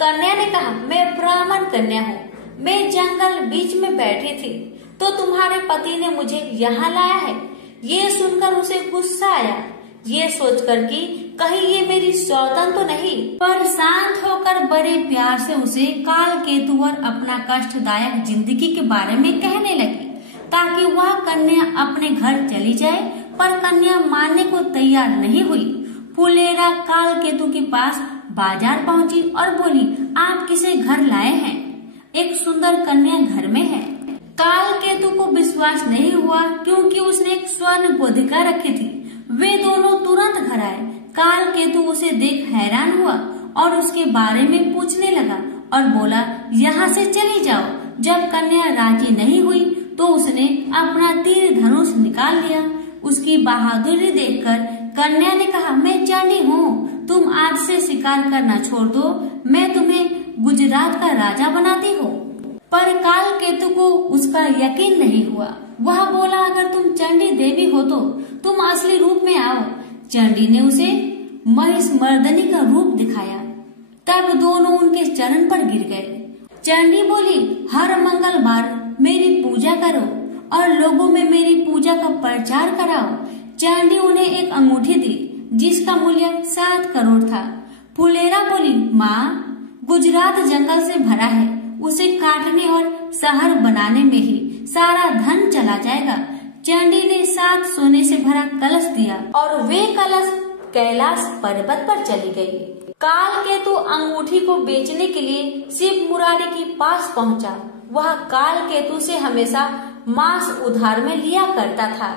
कन्या ने कहा, मैं ब्राह्मण कन्या हूँ, मैं जंगल बीच में बैठी थी तो तुम्हारे पति ने मुझे यहाँ लाया है। ये सुनकर उसे गुस्सा आया, ये सोचकर कि कहीं ये मेरी सौतन तो नहीं, पर शांत होकर बड़े प्यार से उसे कालकेतु और अपना कष्टदायक जिंदगी के बारे में कहने लगी ताकि वह कन्या अपने घर चली जाए, पर कन्या मानने को तैयार नहीं हुई। फुलेरा कालकेतु के पास बाजार पहुंची और बोली, आप किसे घर लाए हैं? एक सुंदर कन्या घर में है। कालकेतु को विश्वास नहीं हुआ क्योंकि उसने एक स्वर्ण गोधिका रखी थी। वे दोनों तुरंत घर आए। कालकेतु उसे देख हैरान हुआ और उसके बारे में पूछने लगा और बोला, यहाँ से चली जाओ। जब कन्या राजी नहीं हुई तो उसने अपना तीर धनुष निकाल लिया। उसकी बहादुरी देखकर कन्या ने कहा, मैं चंडी हूँ, तुम आज से शिकार करना छोड़ दो, मैं तुम्हें गुजरात का राजा बनाती हूँ। पर कालकेतु को उसका यकीन नहीं हुआ। वह बोला, अगर तुम चंडी देवी हो तो तुम असली रूप में आओ। चंडी ने उसे महिष मर्दनी का रूप दिखाया। तब दोनों उनके चरण पर गिर गए। चंडी बोली, हर मंगलवार मेरी पूजा करो और लोगों में मेरी पूजा का प्रचार कराओ। चंडी उन्हें एक अंगूठी दी जिसका मूल्य 7 करोड़ था। फुलेरा बोली, माँ, गुजरात जंगल से भरा है, उसे काटने और शहर बनाने में ही सारा धन चला जाएगा। चंडी ने 7 सोने से भरा कलश दिया और वे कलश कैलाश पर्वत पर चली गई। काल केतु अंगूठी को बेचने के लिए शिव मुरारी के पास पहुंचा। वह काल केतु से हमेशा मांस उधार में लिया करता था,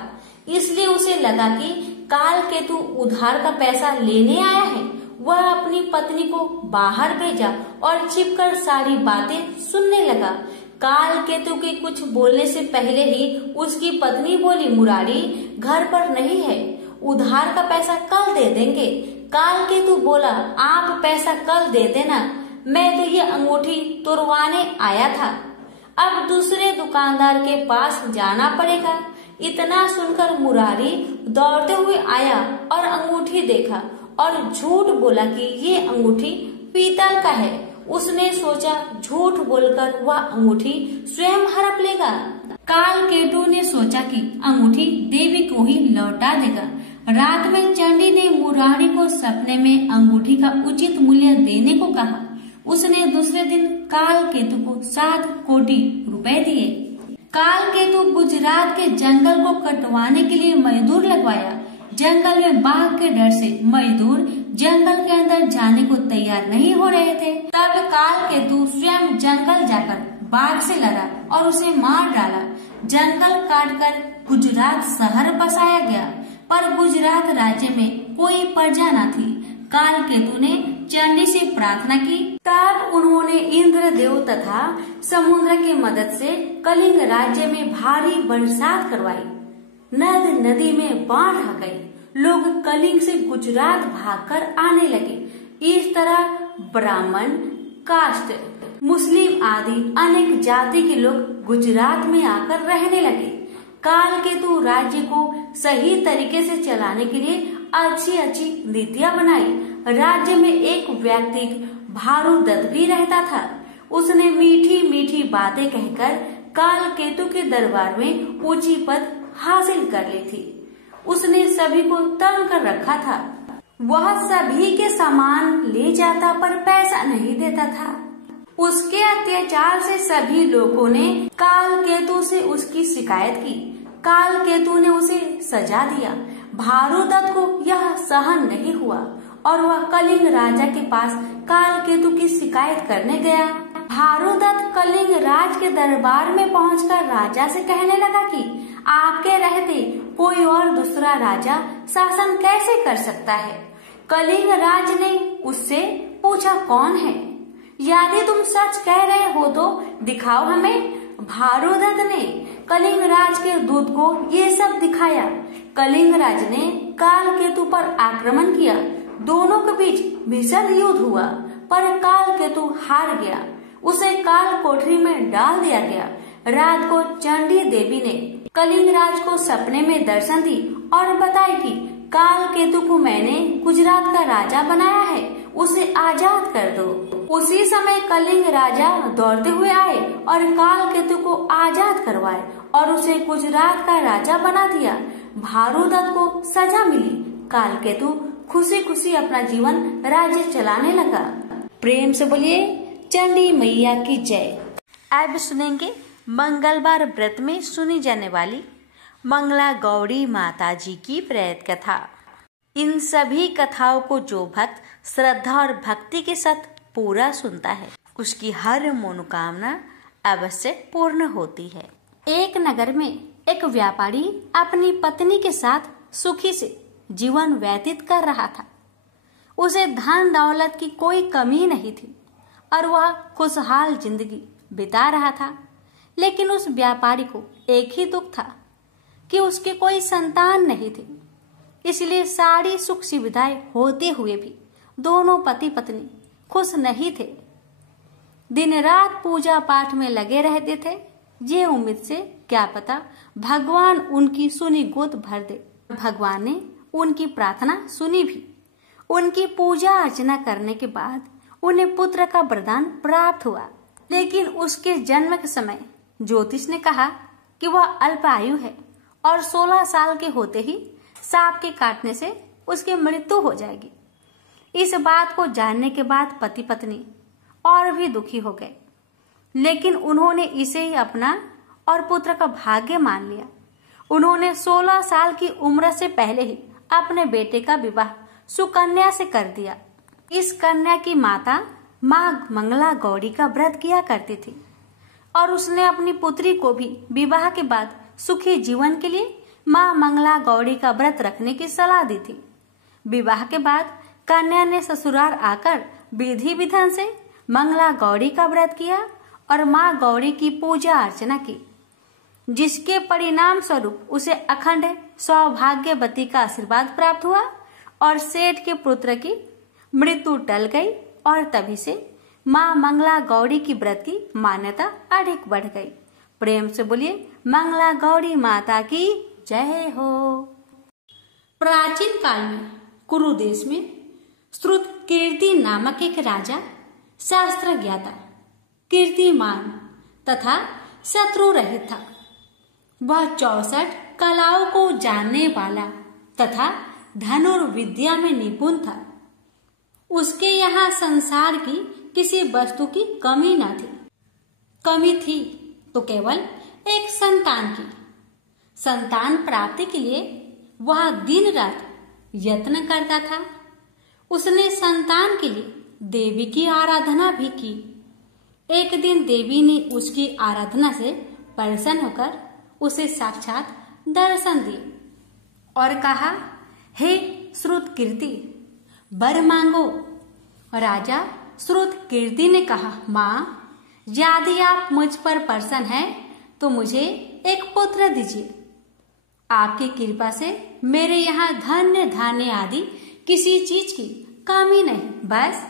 इसलिए उसे लगा कि काल केतु उधार का पैसा लेने आया है। वह अपनी पत्नी को बाहर भेजा और छिपकर सारी बातें सुनने लगा। काल केतु के कुछ बोलने से पहले ही उसकी पत्नी बोली, मुरारी घर पर नहीं है, उधार का पैसा कल दे देंगे। काल केतु बोला, आप पैसा कल दे देना, मैं तो ये अंगूठी तुड़वाने आया था, अब दूसरे दुकानदार के पास जाना पड़ेगा। इतना सुनकर मुरारी दौड़ते हुए आया और अंगूठी देखा और झूठ बोला कि ये अंगूठी पीतल का है। उसने सोचा झूठ बोलकर वह अंगूठी स्वयं हड़प लेगा। काल केतु ने सोचा कि अंगूठी देवी को ही लौटा देगा। रात में चंडी ने मुरारी को सपने में अंगूठी का उचित मूल्य देने को कहा। उसने दूसरे दिन काल केतु को 7 कोटि रुपए दिए। काल केतु गुजरात के जंगल को कटवाने के लिए मजदूर लगवाया। जंगल में बाघ के डर से मजदूर जंगल के अंदर जाने को तैयार नहीं हो रहे थे। तब काल केतु स्वयं जंगल जाकर बाघ से लड़ा और उसे मार डाला। जंगल काटकर गुजरात शहर बसाया गया, पर गुजरात राज्य में कोई प्रजा न थी। काल केतु ने चंडी से प्रार्थना की, तब उन्होंने इंद्रदेव तथा समुद्र की मदद से कलिंग राज्य में भारी बरसात करवाई। नद नदी में बाढ़ आ गई। लोग कलिंग से गुजरात भागकर आने लगे। इस तरह ब्राह्मण, कास्ट, मुस्लिम आदि अनेक जाति के लोग गुजरात में आकर रहने लगे। काल केतु राज्य को सही तरीके से चलाने के लिए अच्छी अच्छी नीतियां बनाई। राज्य में एक व्यक्ति भारुदत्त भी रहता था। उसने मीठी मीठी बातें कहकर काल केतु के दरबार में ऊंची पद हासिल कर ली थी। उसने सभी को तंग कर रखा था। वह सभी के सामान ले जाता पर पैसा नहीं देता था। उसके अत्याचार से सभी लोगों ने काल केतु से उसकी शिकायत की। काल केतु ने उसे सजा दिया। भारुदत्त को यह सहन नहीं हुआ और वह कलिंग राजा के पास काल केतु की शिकायत करने गया। भारुदत्त कलिंग राज के दरबार में पहुंचकर राजा से कहने लगा कि आपके रहते कोई और दूसरा राजा शासन कैसे कर सकता है। कलिंग राज ने उससे पूछा, कौन है? यदि तुम सच कह रहे हो तो दिखाओ हमें। भारुदत्त ने कलिंग राज के दूत को ये सब दिखाया। कलिंग राज ने काल केतु पर आक्रमण किया। दोनों के बीच भीषण युद्ध हुआ, पर काल केतु हार गया। उसे काल कोठरी में डाल दिया गया। रात को चंडी देवी ने कलिंग राज को सपने में दर्शन दी और बताई कि काल केतु को मैंने गुजरात का राजा बनाया है, उसे आजाद कर दो। उसी समय कलिंग राजा दौड़ते हुए आए और काल केतु को आजाद करवाए और उसे गुजरात का राजा बना दिया। भारुदत्त को सजा मिली। काल केतु खुशी खुशी अपना जीवन राज्य चलाने लगा। प्रेम से बोलिए चंडी मैया की जय। अब सुनेंगे मंगलवार व्रत में सुनी जाने वाली मंगला गौरी माता जी की प्रेत कथा। इन सभी कथाओं को जो भक्त श्रद्धा और भक्ति के साथ पूरा सुनता है, उसकी हर मनोकामना अवश्य पूर्ण होती है। एक नगर में एक व्यापारी अपनी पत्नी के साथ सुखी से जीवन व्यतीत कर रहा था। उसे धन दौलत की कोई कमी नहीं थी और वह खुशहाल जिंदगी बिता रहा था। लेकिन उस व्यापारी को एक ही दुख था कि उसके कोई संतान नहीं थी। इसलिए सारी सुख सुविधाएं होते हुए भी दोनों पति पत्नी खुश नहीं थे। दिन रात पूजा पाठ में लगे रहते थे, ये उम्मीद से क्या पता भगवान उनकी सुनी गोद भर दे। भगवान ने उनकी प्रार्थना सुनी भी। उनकी पूजा अर्चना करने के बाद उन्हें पुत्र का वरदान प्राप्त हुआ। लेकिन उसके जन्म के समय ज्योतिष ने कहा कि वह अल्पायु है और 16 साल के होते ही सांप के काटने से उसकी मृत्यु हो जाएगी। इस बात को जानने के बाद पति पत्नी और भी दुखी हो गए, लेकिन उन्होंने इसे ही अपना और पुत्र का भाग्य मान लिया। उन्होंने 16 साल की उम्र से पहले ही अपने बेटे का विवाह सुकन्या से कर दिया। इस कन्या की माता मां मंगला गौरी का व्रत किया करती थी और उसने अपनी पुत्री को भी विवाह के बाद सुखी जीवन के लिए मां मंगला गौरी का व्रत रखने की सलाह दी थी। विवाह के बाद कन्या ने ससुराल आकर विधि विधान से मंगला गौरी का व्रत किया और मां गौरी की पूजा अर्चना की, जिसके परिणाम स्वरूप उसे अखंड सौभाग्यवती का आशीर्वाद प्राप्त हुआ और सेठ के पुत्र की मृत्यु टल गई और तभी से मां मंगला गौरी की व्रत की मान्यता अधिक बढ़ गई। प्रेम से बोलिए मंगला गौरी माता की जय हो। प्राचीन काल में कुरु देश में श्रुतकीर्ति नामक एक राजा शास्त्र ज्ञाता, कीर्तिमान तथा शत्रु रहित था। वह 64 कलाओं को जानने वाला तथा धनुर्विद्या में निपुण था। उसके यहाँ संसार की किसी वस्तु की कमी न थी। कमी थी तो केवल एक संतान की। संतान प्राप्ति के लिए वह दिन रात यत्न करता था। उसने संतान के लिए देवी की आराधना भी की। एक दिन देवी ने उसकी आराधना से प्रसन्न होकर उसे साक्षात दर्शन दिए और कहा, हे श्रुतकीर्ति, वर मांगो। राजा श्रुतकीर्ति ने कहा, माँ, यदि आप मुझ पर प्रसन्न हैं तो मुझे एक पुत्र दीजिए। आपकी कृपा से मेरे यहाँ धन्य धान्य आदि किसी चीज की कमी नहीं, बस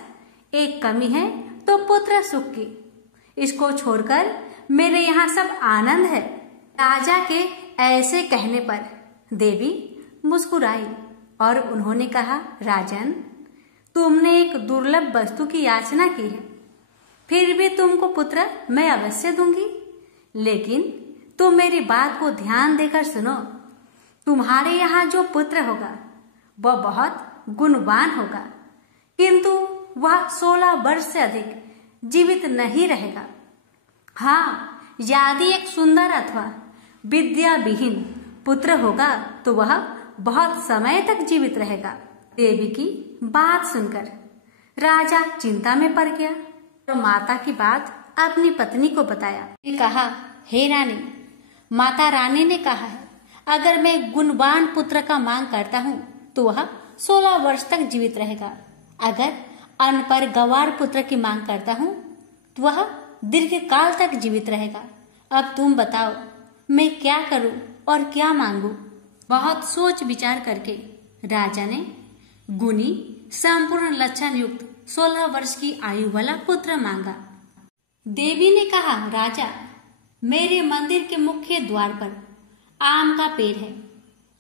एक कमी है तो पुत्र सुख की। इसको छोड़कर मेरे यहाँ सब आनंद है। राजा के ऐसे कहने पर देवी मुस्कुराई और उन्होंने कहा, राजन, तुमने एक दुर्लभ वस्तु की याचना की है, फिर भी तुमको पुत्र मैं अवश्य दूंगी। लेकिन तुम मेरी बात को ध्यान देकर सुनो। तुम्हारे यहाँ जो पुत्र होगा वह बहुत गुणवान होगा, किंतु वह 16 वर्ष से अधिक जीवित नहीं रहेगा। हाँ, यदि एक सुंदर अथवा विद्या विहीन पुत्र होगा तो वह बहुत समय तक जीवित रहेगा। देवी की बात सुनकर राजा चिंता में पड़ गया और माता की बात अपनी पत्नी को बताया। कहा, हे रानी, माता रानी ने कहा है, अगर मैं गुणवान पुत्र का मांग करता हूँ तो वह 16 वर्ष तक जीवित रहेगा। अगर अनपढ़ गंवार पुत्र की मांग करता हूँ तो वह दीर्घ काल तक जीवित रहेगा। अब तुम बताओ, मैं क्या करूं और क्या मांगू? बहुत सोच विचार करके राजा ने गुणी संपूर्ण लक्षण युक्त 16 वर्ष की आयु वाला पुत्र मांगा। देवी ने कहा, राजा, मेरे मंदिर के मुख्य द्वार पर आम का पेड़ है।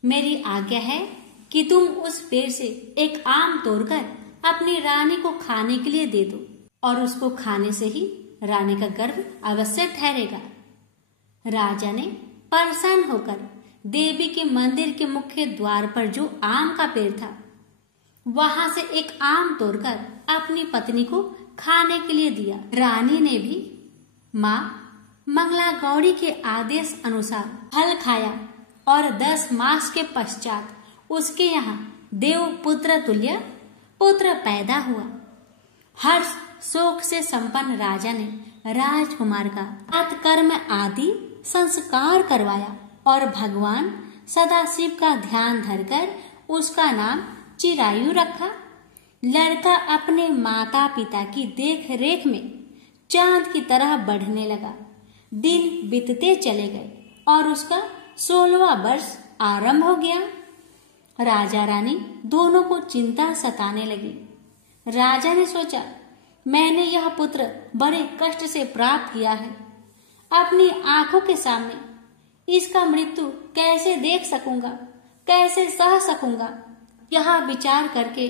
मेरी आज्ञा है कि तुम उस पेड़ से एक आम तोड़कर अपनी रानी को खाने के लिए दे दो और उसको खाने से ही रानी का गर्भ अवश्य ठहरेगा। राजा ने प्रसन्न होकर देवी के मंदिर के मुख्य द्वार पर जो आम का पेड़ था वहां से एक आम तोड़कर अपनी पत्नी को खाने के लिए दिया। रानी ने भी माँ मंगला गौरी के आदेश अनुसार फल खाया और 10 मास के पश्चात उसके यहाँ देव पुत्र तुल्य पुत्र पैदा हुआ। हर्ष शोक से संपन्न राजा ने राजकुमार का सत्कर्म आदि संस्कार करवाया और भगवान सदाशिव का ध्यान धरकर उसका नाम चिरायु रखा। लड़का अपने माता पिता की देख रेख में चांद की तरह बढ़ने लगा। दिन बीतते चले गए और उसका 16वां वर्ष आरंभ हो गया। राजा रानी दोनों को चिंता सताने लगी। राजा ने सोचा, मैंने यह पुत्र बड़े कष्ट से प्राप्त किया है, अपनी आंखों के सामने इसका मृत्यु कैसे देख सकूंगा, कैसे सह सकूंगा। यह विचार करके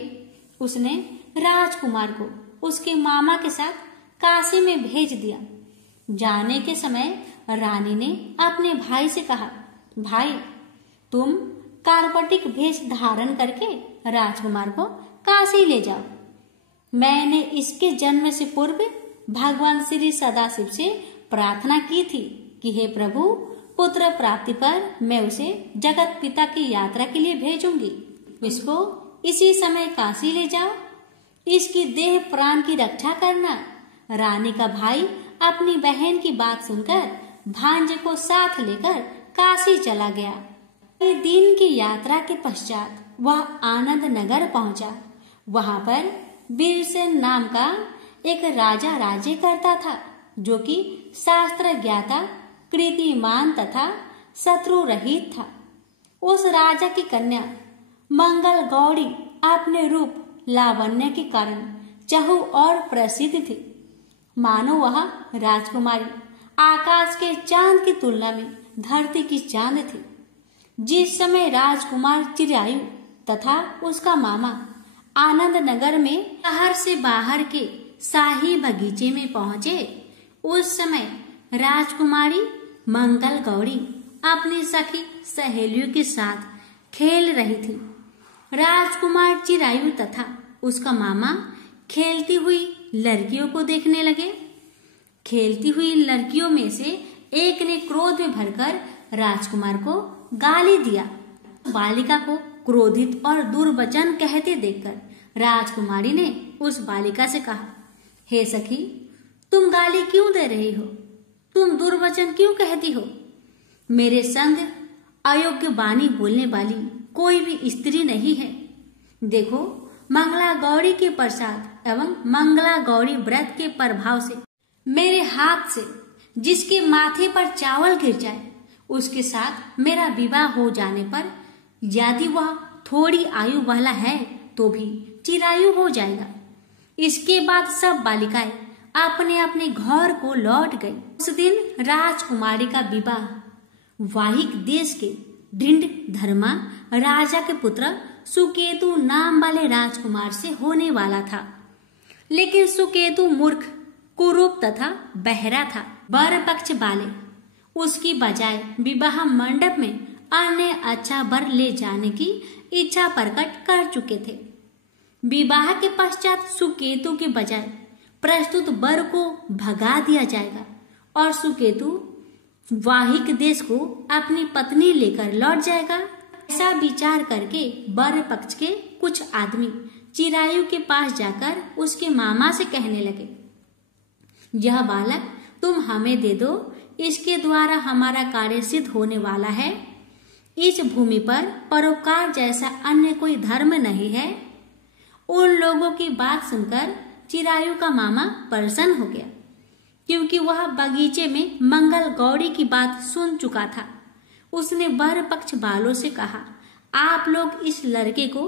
उसने राजकुमार को उसके मामा के साथ काशी में भेज दिया। जाने के समय रानी ने अपने भाई से कहा, भाई, तुम कार्पटिक भेष धारण करके राजकुमार को काशी ले जाओ। मैंने इसके जन्म से पूर्व भगवान श्री सदाशिव से प्रार्थना की थी कि हे प्रभु, पुत्र प्राप्ति पर मैं उसे जगत पिता की यात्रा के लिए भेजूंगी। इसको इसी समय काशी ले जाओ। इसकी देह प्राण की रक्षा करना। रानी का भाई अपनी बहन की बात सुनकर भांजे को साथ लेकर काशी चला गया। कई दिन की यात्रा के पश्चात वह आनंद नगर पहुंचा। वहां पर वीरसेन नाम का एक राजा राज्य करता था, जो कि शास्त्र ज्ञाता, कीर्तिमान तथा शत्रु रहित था। उस राजा की कन्या मंगल गौरी अपने रूप लावण्य के कारण चहु और प्रसिद्ध थी। मानो वह राजकुमारी आकाश के चांद की तुलना में धरती की चांद थी। जिस समय राजकुमार चिरायु तथा उसका मामा आनंद नगर में शहर से बाहर के शाही बगीचे में पहुंचे, उस समय राजकुमारी मंगल गौरी अपनी सखी सहेलियों के साथ खेल रही थी। राजकुमार चिरायु तथा उसका मामा खेलती हुई लड़कियों को देखने लगे। खेलती हुई लड़कियों में से एक ने क्रोध में भरकर राजकुमार को गाली दिया। बालिका को क्रोधित और दुर्वचन कहते देखकर राजकुमारी ने उस बालिका से कहा, हे सखी, तुम गाली क्यों दे रही हो? तुम दुर्वचन क्यों कहती हो? मेरे संग अयोग्य वाणी बोलने वाली कोई भी स्त्री नहीं है। देखो, मंगला गौरी के प्रसाद एवं मंगला गौरी व्रत के प्रभाव से मेरे हाथ से जिसके माथे पर चावल गिर जाए, उसके साथ मेरा विवाह हो जाने पर यदि वह थोड़ी आयु वाला है तो भी चिरायु हो जाएगा। इसके बाद सब बालिकाएं अपने अपने घर को लौट गई। उस दिन राजकुमारी का विवाह वाहिक देश के ढिंड धर्मा राजा के पुत्र सुकेतु नाम वाले राजकुमार से होने वाला था। लेकिन सुकेतु मूर्ख, कुरूप तथा बहरा था। वर पक्ष वाले उसकी बजाय विवाह मंडप में अन्य अच्छा वर ले जाने की इच्छा प्रकट कर चुके थे। विवाह के पश्चात सुकेतु के बजाय प्रस्तुत वर को भगा दिया जाएगा और सुकेतु वाहिक देश को अपनी पत्नी लेकर लौट जाएगा। ऐसा विचार करके वर पक्ष के कुछ आदमी चिरायु के पास जाकर उसके मामा से कहने लगे, यह बालक तुम हमें दे दो, इसके द्वारा हमारा कार्य सिद्ध होने वाला है। इस भूमि पर परोपकार जैसा अन्य कोई धर्म नहीं है। उन लोगों की बात सुनकर चिरायु का मामा प्रसन्न हो गया, क्योंकि वह बगीचे में मंगल गौरी की बात सुन चुका था। उसने वर पक्ष वालों से कहा, आप लोग इस लड़के को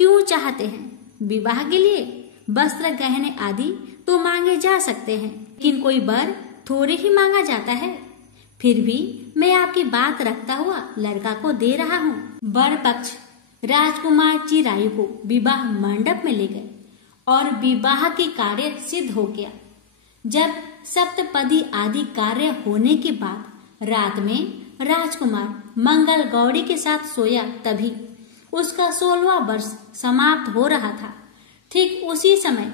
क्यों चाहते हैं? विवाह के लिए वस्त्र गहने आदि तो मांगे जा सकते हैं, लेकिन कोई वर थोड़े ही मांगा जाता है। फिर भी मैं आपकी बात रखता हुआ लड़का को दे रहा हूँ। वर पक्ष राजकुमार चिरायु को विवाह मंडप में ले गए और विवाह की कार्य सिद्ध हो गया। जब सप्तपदी आदि कार्य होने के बाद रात में राजकुमार मंगल गौरी के साथ सोया, तभी उसका 16वां वर्ष समाप्त हो रहा था। ठीक उसी समय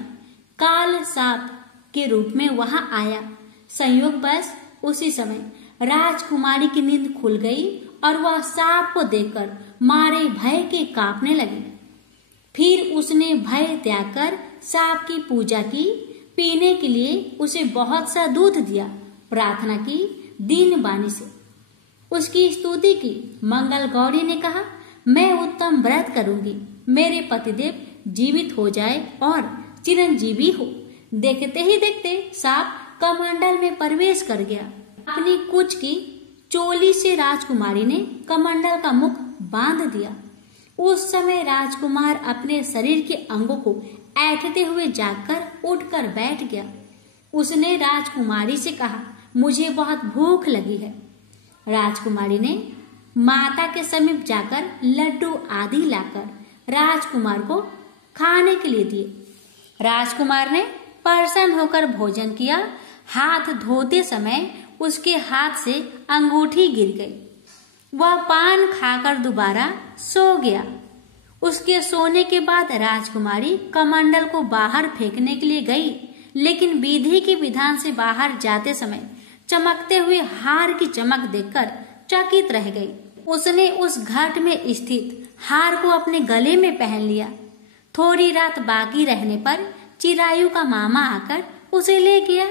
काल साप के रूप में वहां आया। संयोगवश उसी समय राजकुमारी की नींद खुल गई और वह सांप को देखकर मारे भय के कांपने लगी। फिर उसने भय त्याग कर सांप की पूजा की, पीने के लिए उसे बहुत सा दूध दिया, प्रार्थना की दीन वाणी से, उसकी स्तुति की। मंगल गौरी ने कहा, मैं उत्तम व्रत करूंगी, मेरे पतिदेव जीवित हो जाए और चिरंजीवी हो। देखते ही देखते सांप कमंडल में प्रवेश कर गया। अपनी कुछ की चोली से राजकुमारी ने कमंडल का मुख बांध दिया। उस समय राजकुमार अपने शरीर के अंगों को ऐंठते हुए जागकर उठकर बैठ गया। उसने राजकुमारी से कहा, मुझे बहुत भूख लगी है। राजकुमारी ने माता के समीप जाकर लड्डू आदि लाकर राजकुमार को खाने के लिए दिए। राजकुमार ने प्रसन्न होकर भोजन किया। हाथ धोते समय उसके हाथ से अंगूठी गिर गई। वह पान खाकर दोबारा सो गया। उसके सोने के बाद राजकुमारी कमंडल को बाहर फेंकने के लिए गई, लेकिन विधि के विधान से बाहर जाते समय चमकते हुए हार की चमक देखकर चकित रह गई। उसने उस घाट में स्थित हार को अपने गले में पहन लिया। थोड़ी रात बाकी रहने पर चिरायु का मामा आकर उसे ले गया।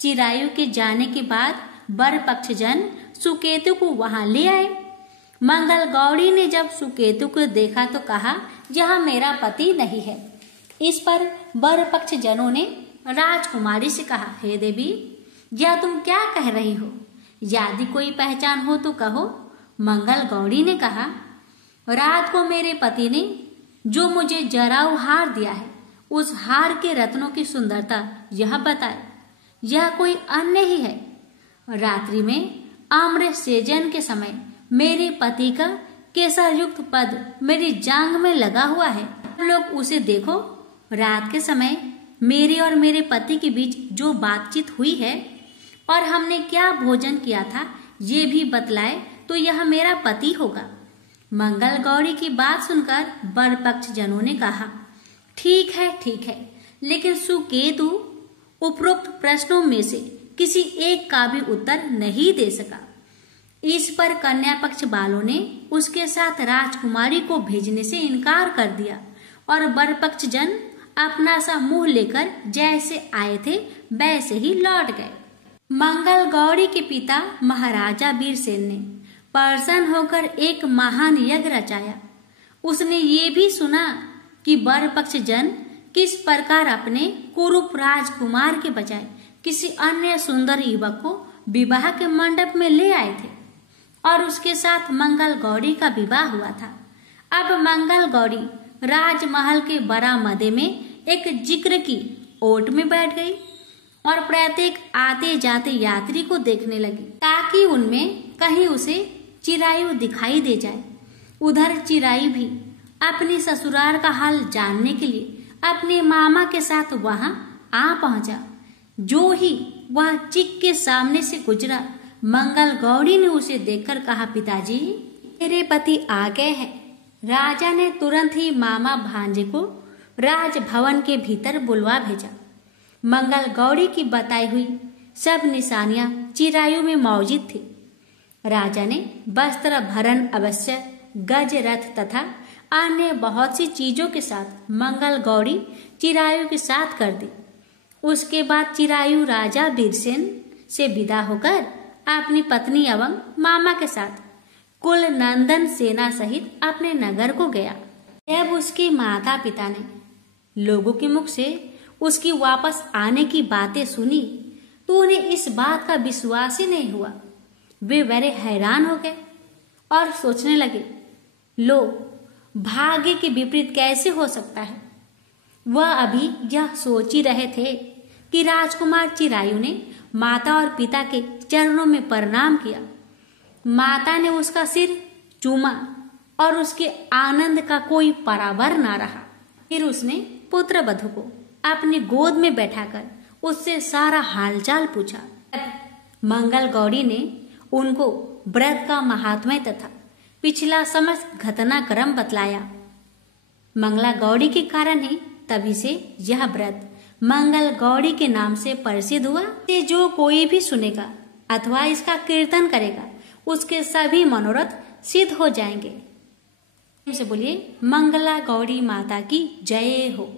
चिरायु के जाने के बाद वर पक्षजन सुकेतु को वहां ले आए। मंगल गौड़ी ने जब सुकेतु को देखा तो कहा, यह मेरा पति नहीं है। इस पर वर पक्षजनों ने राजकुमारी से कहा, हे देवी, यह तुम क्या कह रही हो? यदि कोई पहचान हो तो कहो। मंगल गौड़ी ने कहा, रात को मेरे पति ने जो मुझे जराऊ हार दिया है, उस हार के रत्नों की सुंदरता यह बताए, यह कोई अन्य ही है। रात्रि में आम्र सेजन के समय मेरे पति का केसर युक्त पद मेरी जांघ में लगा हुआ है। लोग उसे देखो। रात के समय मेरे और मेरे पति के बीच जो बातचीत हुई है और हमने क्या भोजन किया था, ये भी बतलाए तो यह मेरा पति होगा। मंगल गौरी की बात सुनकर वर पक्ष जनों ने कहा, ठीक है, लेकिन सुकेतु उपरोक्त प्रश्नों में से किसी एक का भी उत्तर नहीं दे सका। इस पर कन्या पक्ष वालों ने उसके साथ राजकुमारी को भेजने से इनकार कर दिया और वर पक्ष जन अपना सा मुंह लेकर जैसे आए थे वैसे ही लौट गए। मंगल गौरी के पिता महाराजा वीरसेन ने प्रसन्न होकर एक महान यज्ञ रचाया। उसने ये भी सुना कि वर पक्ष जन किस प्रकार अपने कुरूप राजकुमार के बजाय किसी अन्य सुंदर युवक को विवाह के मंडप में ले आए थे और उसके साथ मंगल गौरी का विवाह हुआ था। अब मंगल गौरी राजमहल के बरामदे में एक जिक्र की ओट में बैठ गई और प्रत्येक आते जाते यात्री को देखने लगी ताकि उनमें कहीं उसे चिरायु दिखाई दे जाए। उधर चिरायु भी अपने ससुराल का हाल जानने के लिए अपने मामा के साथ वहां आ पहुंचा। जो ही वह चिक के सामने से गुजरा, मंगल गौरी ने उसे देखकर कहा, पिताजी, मेरे पति आ गए हैं। राजा ने तुरंत ही मामा भांजे को राजभवन के भीतर बुलवा भेजा। मंगल गौरी की बताई हुई सब निशानियां चिरायु में मौजूद थी। राजा ने वस्त्र भरण अवश्य, गज रथ तथा अन्य बहुत सी चीजों के साथ मंगल गौरी चिरायु के साथ कर दी। उसके बाद चिरायु राजा वीरसेन से विदा होकर अपनी पत्नी एवं मामा के साथ कुल नंदन सेना सहित अपने नगर को गया। जब उसके माता पिता ने लोगों के मुख से उसकी वापस आने की बातें सुनी तो उन्हें इस बात का विश्वास ही नहीं हुआ। वे बड़े हैरान हो गए और सोचने लगे, लो, भाग्य के विपरीत कैसे हो सकता है। वह अभी यह सोच ही रहे थे कि राजकुमार चिरायु ने माता और पिता के चरणों में प्रणाम किया। माता ने उसका सिर चूमा और उसके आनंद का कोई परावर ना रहा। फिर उसने पुत्र वधू को अपनी गोद में बैठाकर उससे सारा हालचाल पूछा। मंगल गौरी ने उनको व्रत का महात्म्य तथा पिछला समस्त घटनाक्रम बतलाया। मंगला गौरी के कारण ही तभी से यह व्रत मंगल गौरी के नाम से प्रसिद्ध हुआ। जो कोई भी सुनेगा अथवा इसका कीर्तन करेगा, उसके सभी मनोरथ सिद्ध हो जाएंगे। से बोलिए, मंगला गौरी माता की जय हो।